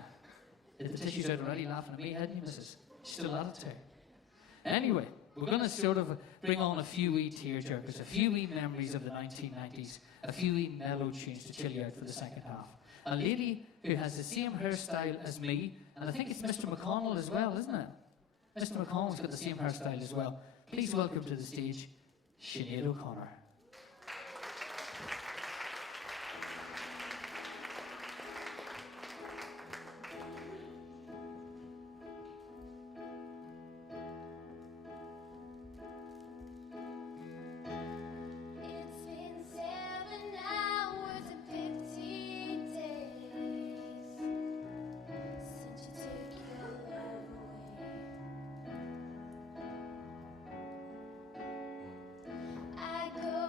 Get the tissues out already laughing at me, hadn't you, missus? Still at it too. Anyway, we're going to sort of bring on a few wee tearjerkers, a few wee memories of the 1990s, a few wee mellow tunes to chill you out for the second half. A lady who has the same hairstyle as me, and I think it's Mr. McConnell as well, isn't it? Mr. McConnell's got the same hairstyle as well. Please welcome to the stage, Sinead O'Connor. It's been 7 hours and 15 days since you took your love away. I go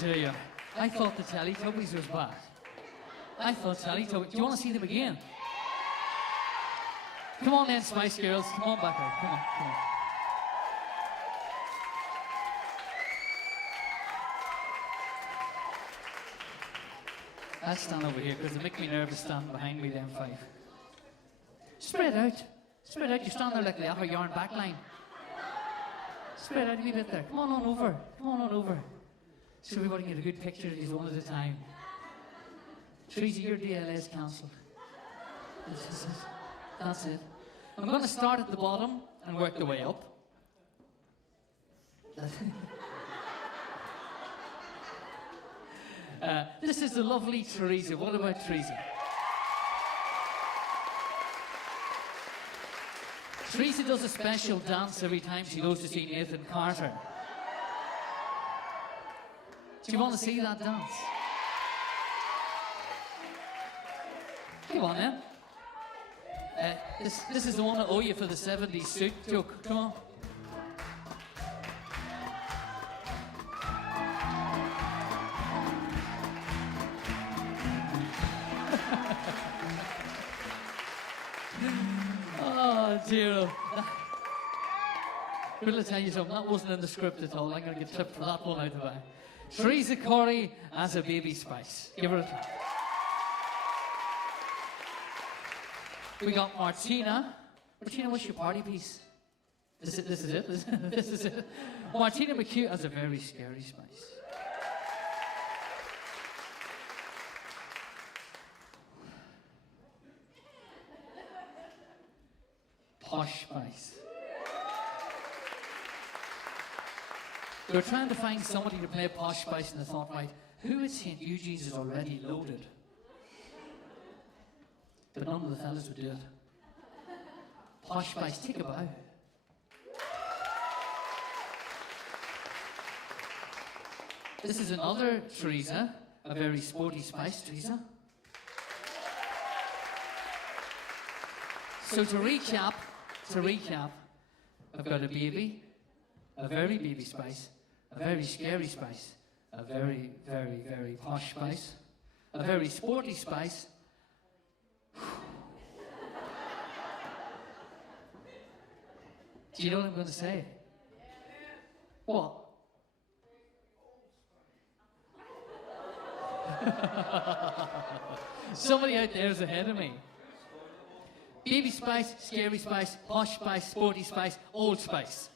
tell you, I thought the Teletubbies was bad. I thought Teletubbies. Do you want to see them again? Come on then, Spice Girls. Come on back out. Come on, come on. I'll stand over here because they make me nervous standing behind me, them five. Spread out. Spread out. You stand there like the upper yarn back line. Spread out a wee bit there. Come on over. Come on over. So everybody can get a good picture of these one at a time. Teresa, your DL is cancelled. That's it. I'm going to start at the bottom and work the way up. This is the lovely Teresa. What about Teresa? Teresa does a special dance every time she goes to see Nathan Carter. Do you want to see that dance? Come on then. This is the one I owe you for the 70s suit joke. Come on. Oh dear. Well, I'll tell you something, that wasn't in the script at all. I'm going to get clipped for that one out of the way. Teresa Corey as a baby Spice. Give her a clap. We got Martina. Martina, what's your party piece? This is it? This is it. Martina McHugh as a very scary Spice. Posh Spice. We were trying to find somebody to play Posh Spice, and I thought, right, who at St. Eugenes is already loaded? But none of the fellas would do it. Posh Spice, take a bow. This is another Teresa, a very sporty Spice, Teresa. So to recap, I've got a baby, a very baby Spice, a very scary Spice, a very, very, very posh Spice, a very sporty Spice. Do you know what I'm going to say? What? Somebody out there is ahead of me. Baby Spice, scary Spice, posh Spice, sporty Spice, old Spice.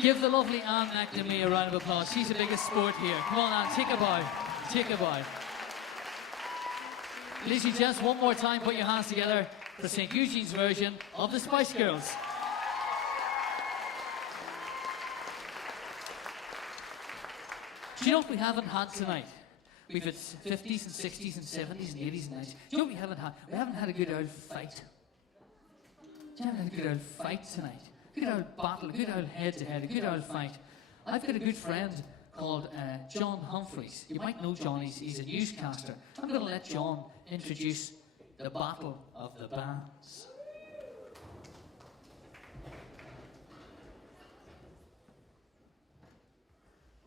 Give the lovely Anne McNamee a round of applause. She's the biggest sport here. Come on, Anne, take a bow. Take a bow. Ladies and gents, one more time, put your hands together for St. Eugene's version of the Spice Girls. Do you know what we haven't had tonight? We've had 50s and 60s and 70s and 80s and 90s. Do you know what we haven't had? We haven't had a good old fight. We haven't had a good old fight tonight. A good old battle, a good old head-to-head, a good old fight. I've got a good friend called John Humphreys. You might know John, he's a newscaster. I'm going to let John introduce the Battle of the Bands.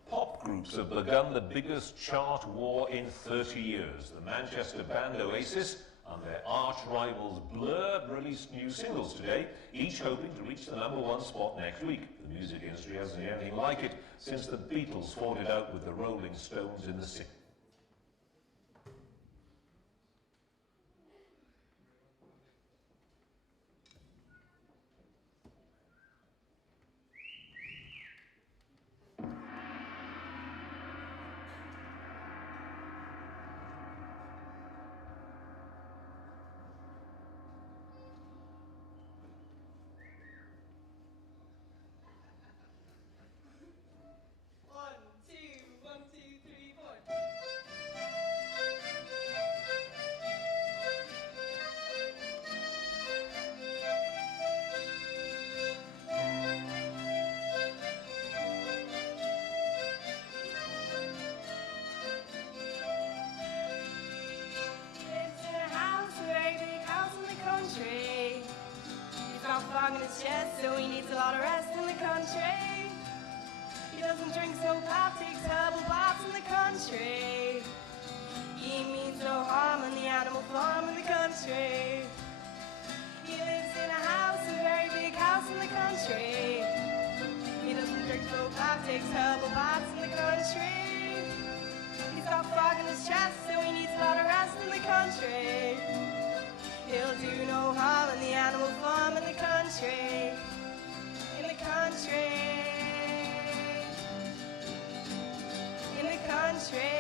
Pop groups have begun the biggest chart war in 30 years. The Manchester band Oasis and their arch rivals Blur released new singles today, each hoping to reach the #1 spot next week. The music industry hasn't seen anything like it since the Beatles fought it out with the Rolling Stones in the 60s. One, two, three, four. Life takes terrible bites in the country. He's got fog in his chest, so he needs a lot of rest in the country. He'll do no harm in the animal farm in the country. In the country. In the country.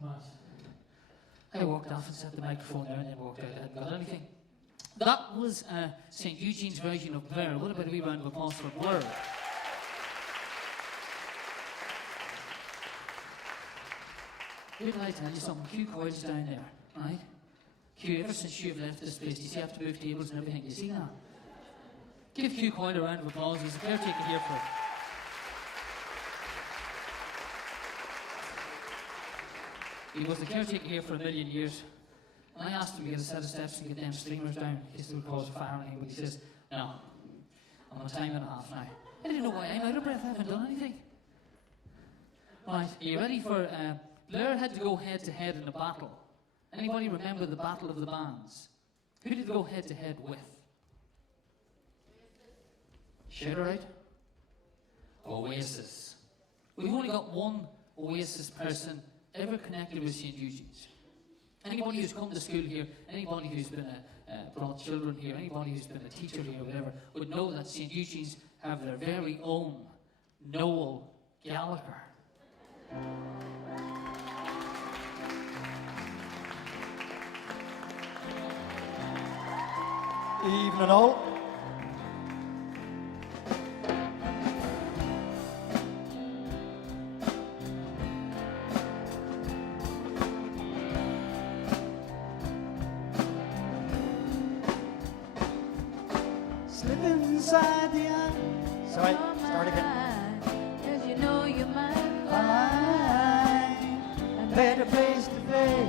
Right. I walked off and set the microphone there and then walked out. I hadn't got anything. That was St. Eugene's version of Blur. What about a wee round of applause for Blur? Did I tell you something? Q Coil's down there, right? Q, ever since you've left this place, you see I have to move tables and everything. You see that? Give Q Coil a round of applause. He's a caretaker here for. He was the caretaker here for a million years. And I asked him to get a set of steps and get them streamers down in case they would cause a fire or anything, but he says, no, I'm on time and a half now. I didn't know why I'm out of breath, I haven't done anything. Right, are you ready for, Blur had to go head to head in a battle. Anybody remember the Battle of the Bands? Who did they go head to head with? Shout it out. Oasis. We've only got one Oasis person ever connected with St. Eugene's. Anybody who's come to school here, anybody who's been brought children here, anybody who's been a teacher here or whatever, would know that St. Eugene's have their very own Noel Gallagher. Evening all. Slip inside the eye. Sorry, start again. Cause you know you might Find a better place to play.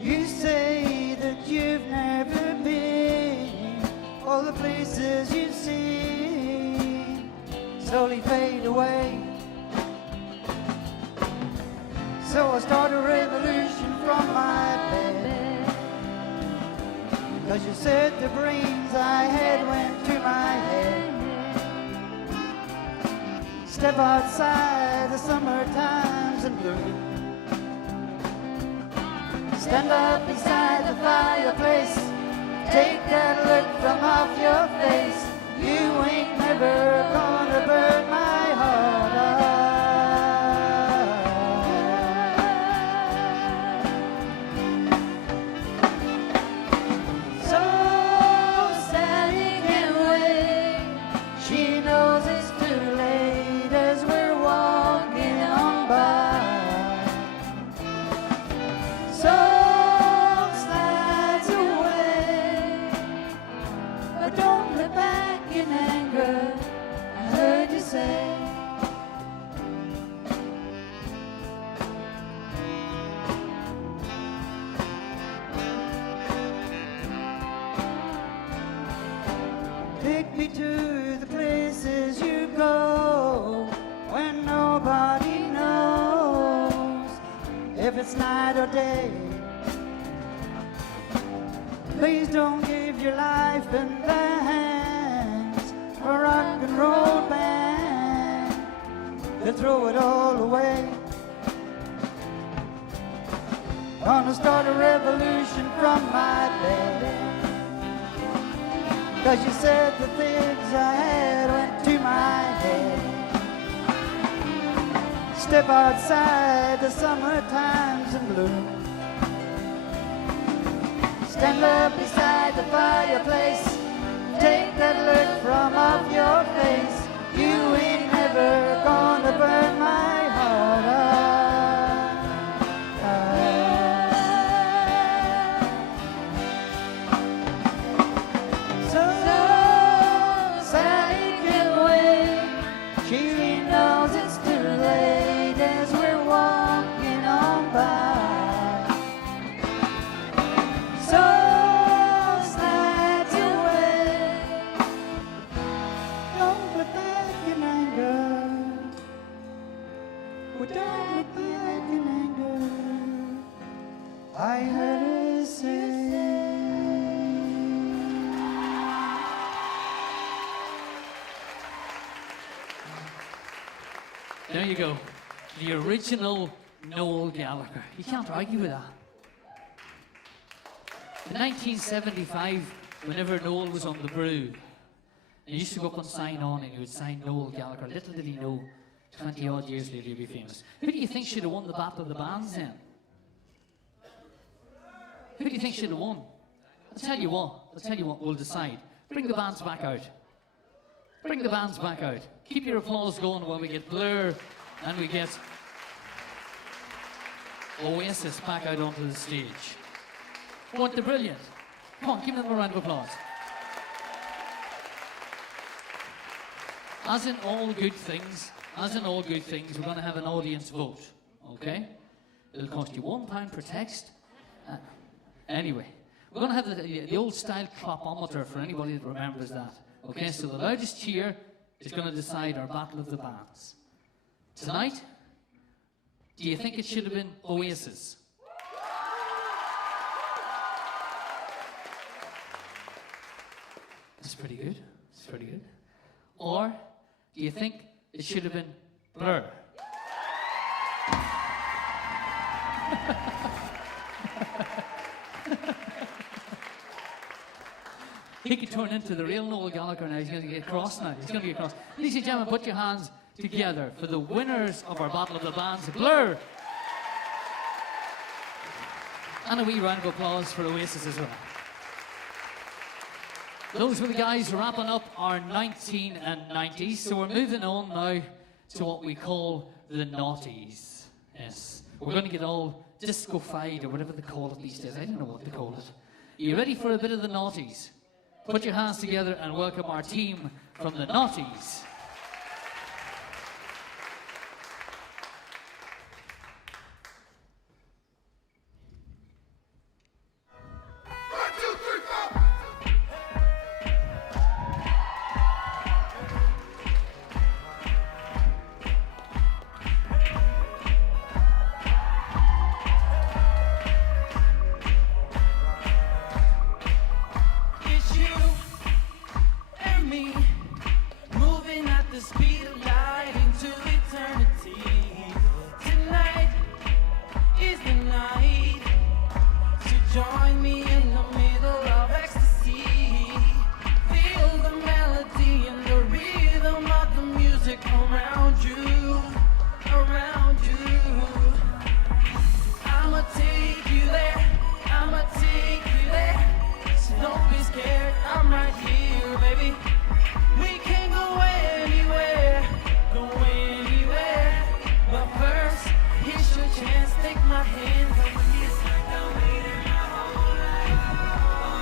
You say that you've never been. All the places you've seen slowly fade away. So I start a revolution from my bed. Cause you said the brains I had went to my head. Step outside, the summer time's in bloom. Stand up beside the fireplace. Take that look from off your face. You ain't never gonna burn my heart out. So Sally can wait. She knows it's too late as we're walking on by. So me to the places you go when nobody knows if it's night or day. Please don't give your life in the hands of a rock and roll band. They'll throw it all away. Gonna start a revolution from my bed. 'Cause you said the things I had went to my head. Step outside, the summertime's in bloom. Stand up beside the fireplace. Take that look from off your face. You ain't never gonna burn my heart out. So Sally can wait. She knows it's too late as we're walking on by. So slides away. Don't look back in anger. Oh, don't look back in anger. I heard her say. There you go. The original Noel Gallagher. You can't argue with that. In 1975, whenever Noel was on the brew, he used to go up and sign on, and he would sign Noel Gallagher. Little did he know, 20 odd years later he'd be famous. Who do you think should have won the Battle of the Bands then? Who do you think should have won? I'll tell you what, we'll decide. Bring the bands back out. Bring the bands back out. Keep your applause going while we get Blur and we get Oasis back out onto the stage. What the brilliant. Come on, give them a round of applause. As in all good things, we're going to have an audience vote, okay? It'll cost you £1 per text. Anyway, we're going to have the old style clapometer for anybody that remembers that. Okay, so the loudest cheer is going to decide our Battle of the Bands. Tonight, do you think it should have been Oasis? That's pretty good. That's pretty good. Or do you think it should have been Blur? He could turn into the real Noel Gallagher now. He's going to get cross now. He's going to get cross. Ladies and gentlemen, put your hands together for the winners of our Battle of the Bands, Blur. And a wee round of applause for Oasis as well. Those were the guys wrapping up our 1990s. So we're moving on now to what we call the noughties. Yes. We're going to get all disco-fied or whatever they call it these days. I don't know what they call it. Are you ready for a bit of the noughties? Put your hands together and welcome our team from the noughties. It's you and me, moving at the speed of light into eternity. Tonight is the night to join me in the middle of ecstasy. Feel the melody and the rhythm of the music around you, around you. I'ma take you there, I'ma take you there. So don't be scared, I'm right here, baby. We can go anywhere, go anywhere. But first, here's your chance, take my hand. It's like I waited my whole life.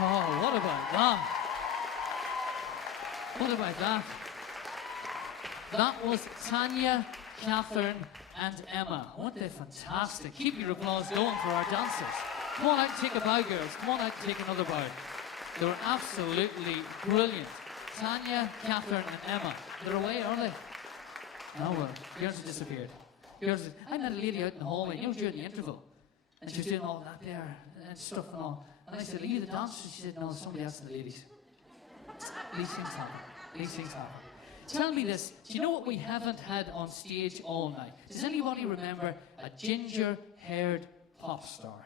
Oh, what about that? What about that? That was Tanya, Catherine, and Emma. Weren't they fantastic? Keep your applause going for our dancers. Come on out and take a bow, girls. Come on out and take another bow. They were absolutely brilliant. Tanya, Catherine, and Emma. They're away, aren't they? No, well, yours have disappeared. I met a lady out in the hallway, during the interval. And she was doing all that there and stuff and all. And I said, are you the dancer? She said, no, there's somebody else in the ladies. These things happen. These things happen. Tell me this, do you know what we haven't had on stage all night? Does anybody remember a ginger-haired pop star?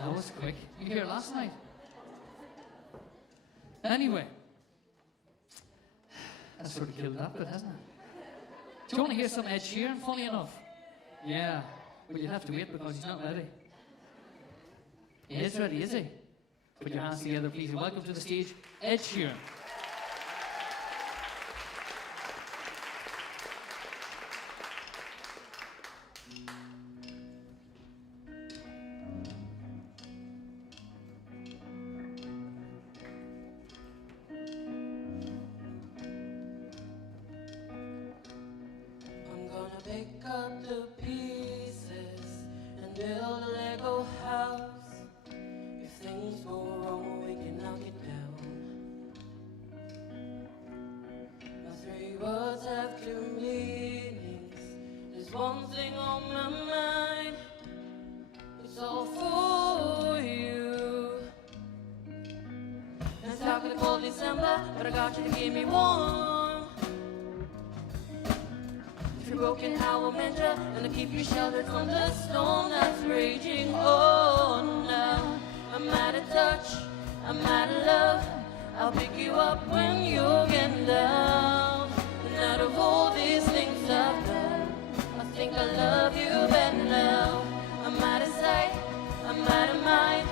That was quick. You were here last night. Anyway, that sort of killed that bit, hasn't it? Do you want to hear some Ed Sheeran, funny enough? Yeah, but you'll have to wait because he's not ready. He is ready, is he? Put your hands together, please, and welcome to the stage, Ed Sheeran. I'm gonna pick up the pieces and build a Lego house. If things go wrong, we can knock it down. My 3 words have 2 meanings. There's one thing on my mind. It's all for you. It's dark in the cold December, but I got you to keep me warm. If you're broken, I will mend you, and to keep you sheltered from the storm that's raging on now. I'm out of touch, I'm out of love. I'll pick you up when you're getting down. And out of all these things I've done, I think I love you better now. I'm out of sight, I'm out of mind.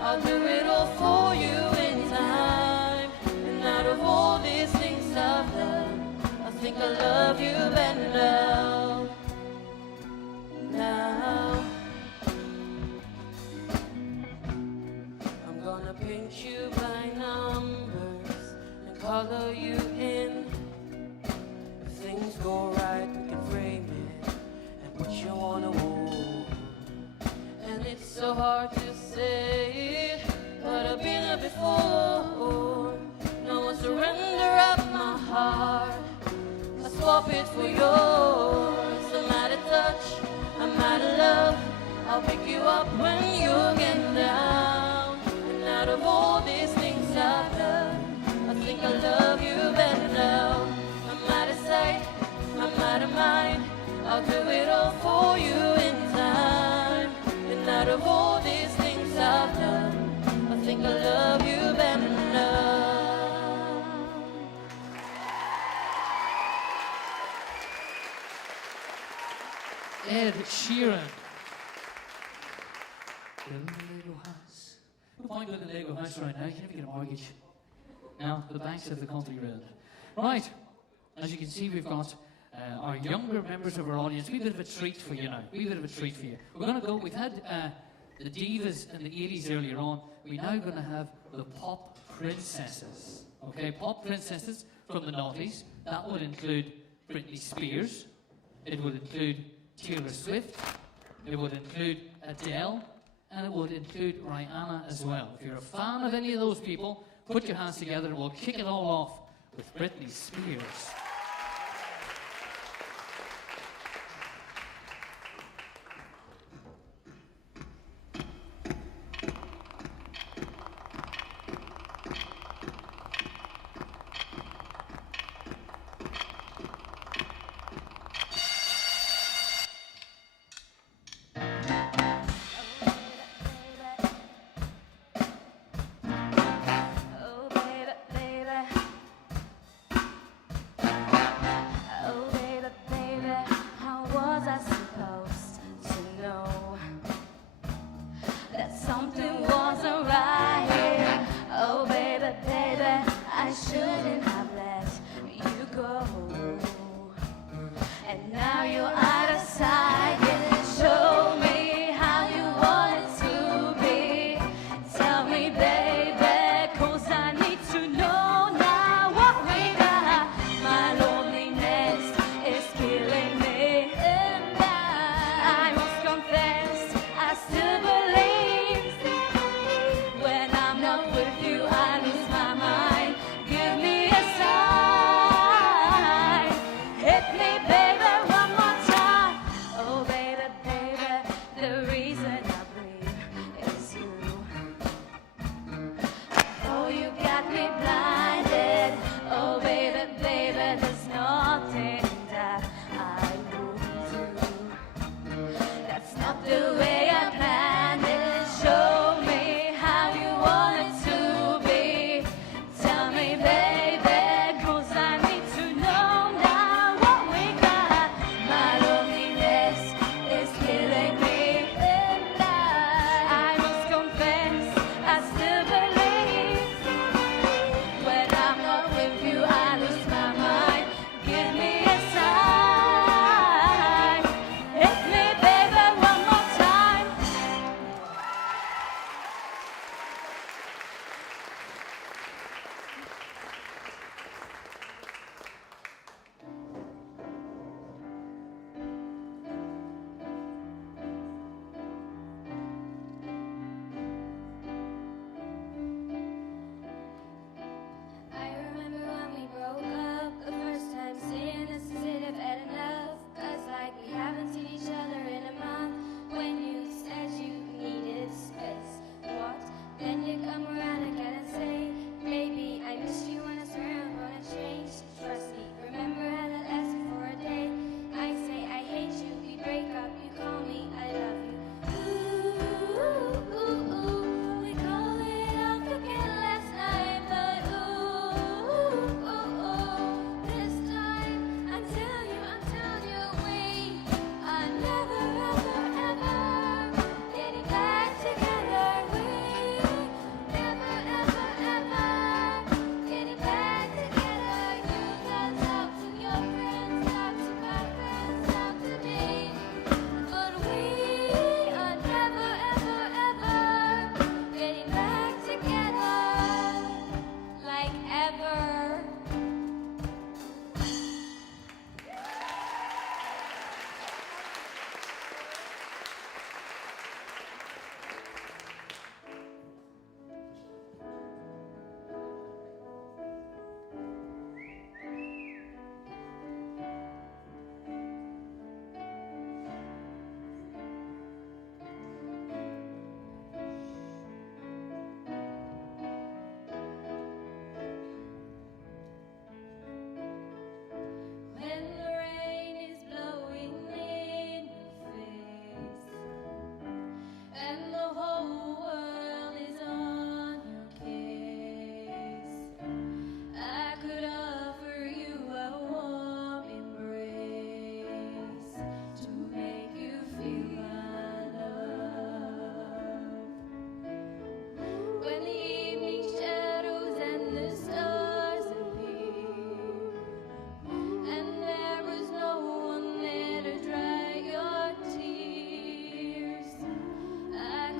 I'll do it all for you in time. And out of all these things I've done, I think I love you better now. Now I'm gonna paint you by numbers and color you in. If things go right, we can frame it and put you on a wall. And it's so hard to say, but I've been there before. No, I surrender up my heart, I swap it for yours. I'm out of touch, I'm out of love. I'll pick you up when you're getting down. And out of all these things I've done, I think I love you better now. I'm out of sight, I'm out of mind. I'll do it all for you in time. And out of all these things I've done, I think I love you better now. Ed Sheeran. Build a Lego house. No point building a Lego house right now. You can never get a mortgage. Now, the banks have the country ruined. Right, as you can see, we've got our younger members of our audience. We've a bit of a treat for you now. We've a bit of a treat for you. We're going to go, we've had the divas in the 80s earlier on. We're now going to have the pop princesses. Okay, pop princesses from the noughties. That would include Britney Spears. It would include Taylor Swift. It would include Adele. And it would include Rihanna as well. If you're a fan of any of those people, put your hands together and we'll kick it all off with Britney Spears. Oh, baby, baby. still believe. When I'm not with you, I lose my mind. Give me a sign. Hit me, baby, one more time. Oh, baby, baby, the reason I breathe is you. Oh, you got me blinded. Oh, baby, baby, there's nothing that I wouldn't do. That's not the way I planned it. Show me how you want it to be. Tell me, baby, 'cause I need to know now what we got. My loneliness is killing me. And I must confess, I still believe. When I'm not with you, I lose my mind. Give me a sign. Hit me, baby, one more time. I remember when we broke up, the first time saying this is it, I've had enough. 'Cause like we haven't seen each other in a month. When you said you needed space, what? Then you come around again and say, maybe I missed you when I swear I'm gonna change. Trust me, remember how that lasted for a day. I say I hate you, we break up, you call me, I love you. Ooh, ooh, ooh, we call it off again last night, but ooh, ooh, ooh, this time I'm telling you, we are never, ever, ever getting back together. We never, ever, ever getting back together. You can talk to your friends, talk to my friends, talk to me, but we are never, ever, ever getting back together like ever. When the rain is blowing in your face and the whole world is on your case, I could offer you a warm embrace to make you feel my love. When the evening shadows and the stars appear, and there was no one there to dry your tears, I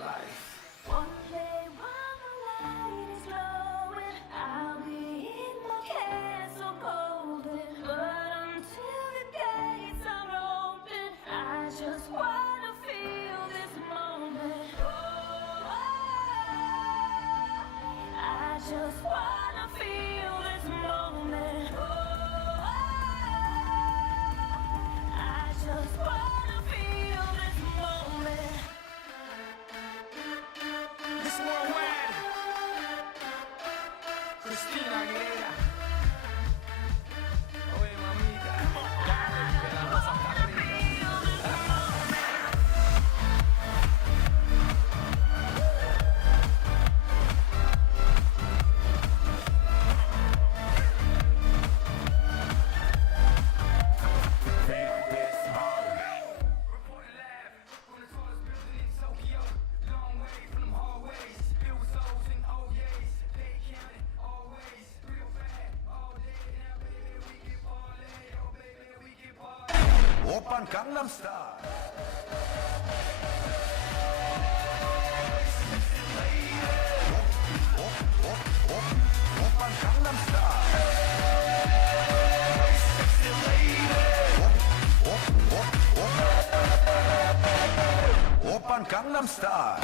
One day while the light is glowing, I'll be in my castle golden. But until the gates are open, I just wanna feel this moment. Oh, I just wanna feel this moment. Oh, I just wanna feel this moment. This worldwide, Christina Aguilera. Oye, mamita, dale, que la cosa está rica. Reporting live from the tallest building in Tokyo. Long way from them hallways. Filled with souls and OJs. They counting always. Real fat all day. Now, baby, we can parlay. Oh, baby, we can parlay. Open Gangnam Style. Open Gangnam Style. Open Gangnam Style.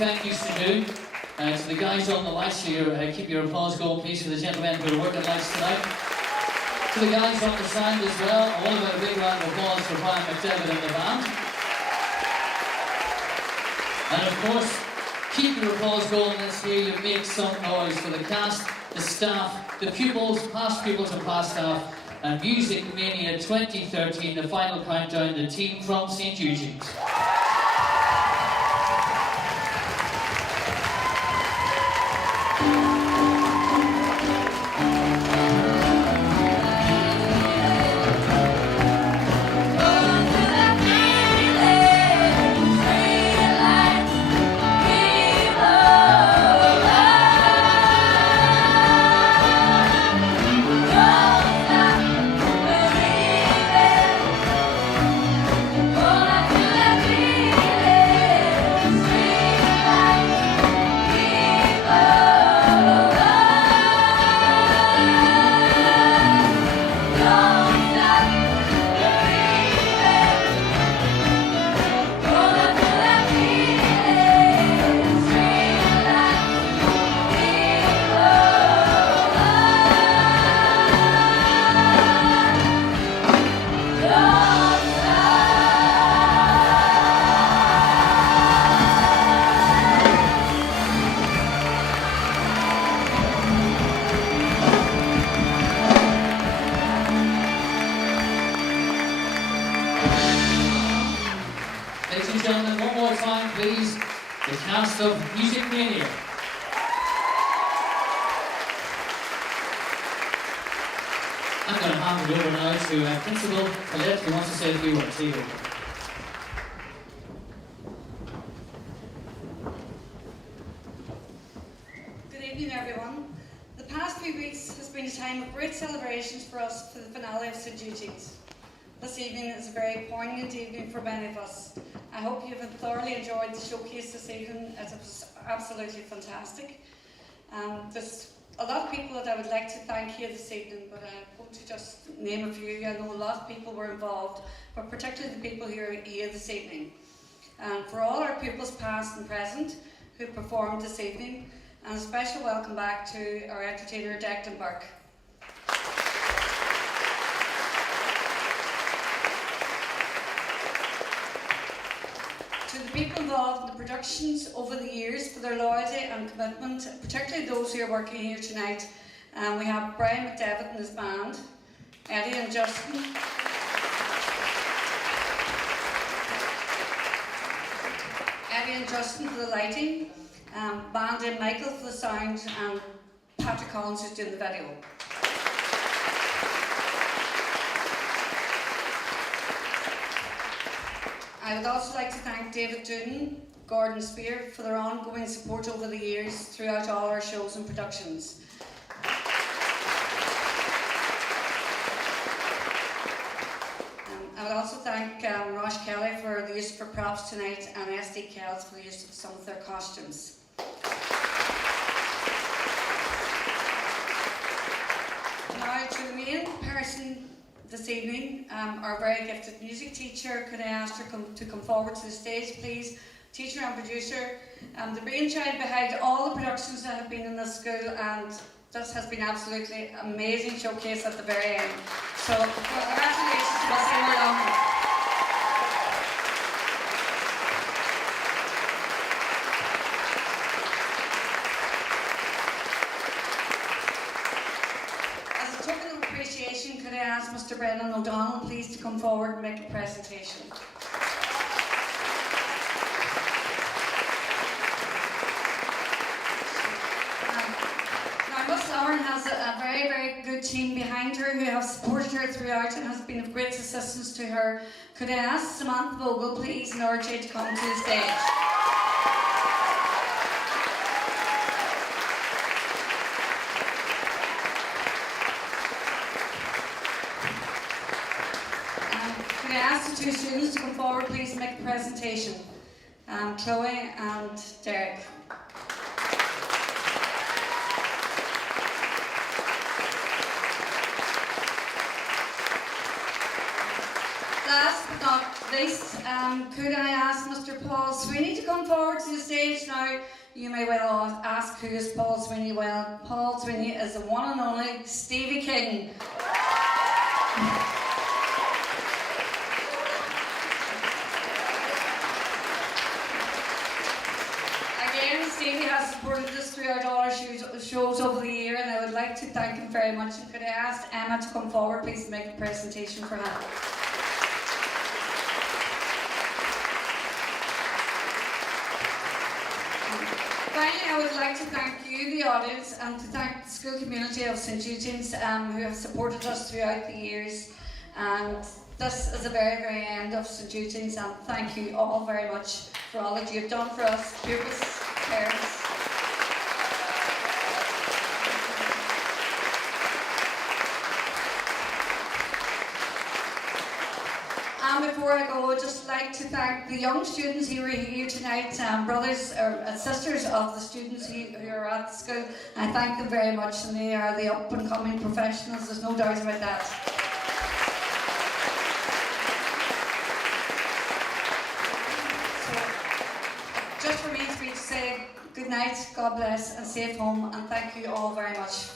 thank yous to do. To the guys on the lights here, keep your applause going, please, for the gentlemen who are working lights tonight. To the guys on the sound as well, I want to a big round of applause for Brian McDevitt and the band. And of course, keep your applause going. Let's hear you make some noise for the cast, the staff, the pupils, past pupils and past staff, and Music Mania 2013, the final countdown, the team from St. Eugenes. Ladies and gentlemen, one more time, please, the cast of Music Mania. I'm going to hand it over now to Principal Colette, who wants to say a few words. Here you go. Good evening, everyone. The past few weeks has been a time of great celebrations for us for the finale of St. Eugenes. This evening is a very poignant evening for many of us. I hope you have thoroughly enjoyed the showcase this evening, as it was absolutely fantastic. There's a lot of people that I would like to thank here this evening, but I'm going to just name a few. I know a lot of people were involved, but particularly the people here this evening. For all our pupils past and present who performed this evening, and a special welcome back to our entertainer Declan Burke. To the people involved in the productions over the years for their loyalty and commitment, particularly those who are working here tonight. We have Brian McDevitt and his band, Eddie and Justin, for the lighting, band and Michael for the sound, and Patrick Collins who's doing the video. I would also like to thank David Doonan, Gordon Spear for their ongoing support over the years throughout all our shows and productions. I would also thank Rosh Kelly for the use of props tonight, and SD Kells for the use of some of their costumes. Now to the main person this evening, our very gifted music teacher. Could I ask her to come forward to the stage, please? Teacher and producer, the brainchild behind all the productions that have been in this school, and this has been absolutely amazing showcase at the very end. So congratulations to us and we're on. Could I ask Mr. Brendan O'Donnell please to come forward and make a presentation. Now Miss Lauren has a very, very good team behind her who have supported her throughout and has been of great assistance to her. Could I ask Samantha Vogel please and RJ to come to the stage. Could I ask the two students to come forward, please, and make a presentation? Chloe and Derek. Last but not least, could I ask Mr. Paul Sweeney to come forward to the stage now? You may well ask who is Paul Sweeney. Well, Paul Sweeney is the one and only Stevie King. Again, Stevie has supported us throughout all our shows over the year, and I would like to thank him very much. And could I ask Emma to come forward, please, and make a presentation for him? Finally, I would like to thank you, the audience, and to thank the school community of St. Eugenes who have supported us throughout the years. And this is the very, very end of St. Eugenes, and thank you all very much for all that you have done for us, pupils, parents. And before I go, I'd just like to thank the young students who are here tonight, brothers and sisters of the students who are at the school. I thank them very much, and they are the up and coming professionals, there's no doubt about that. So, just for me to say good night, God bless, and safe home, and thank you all very much.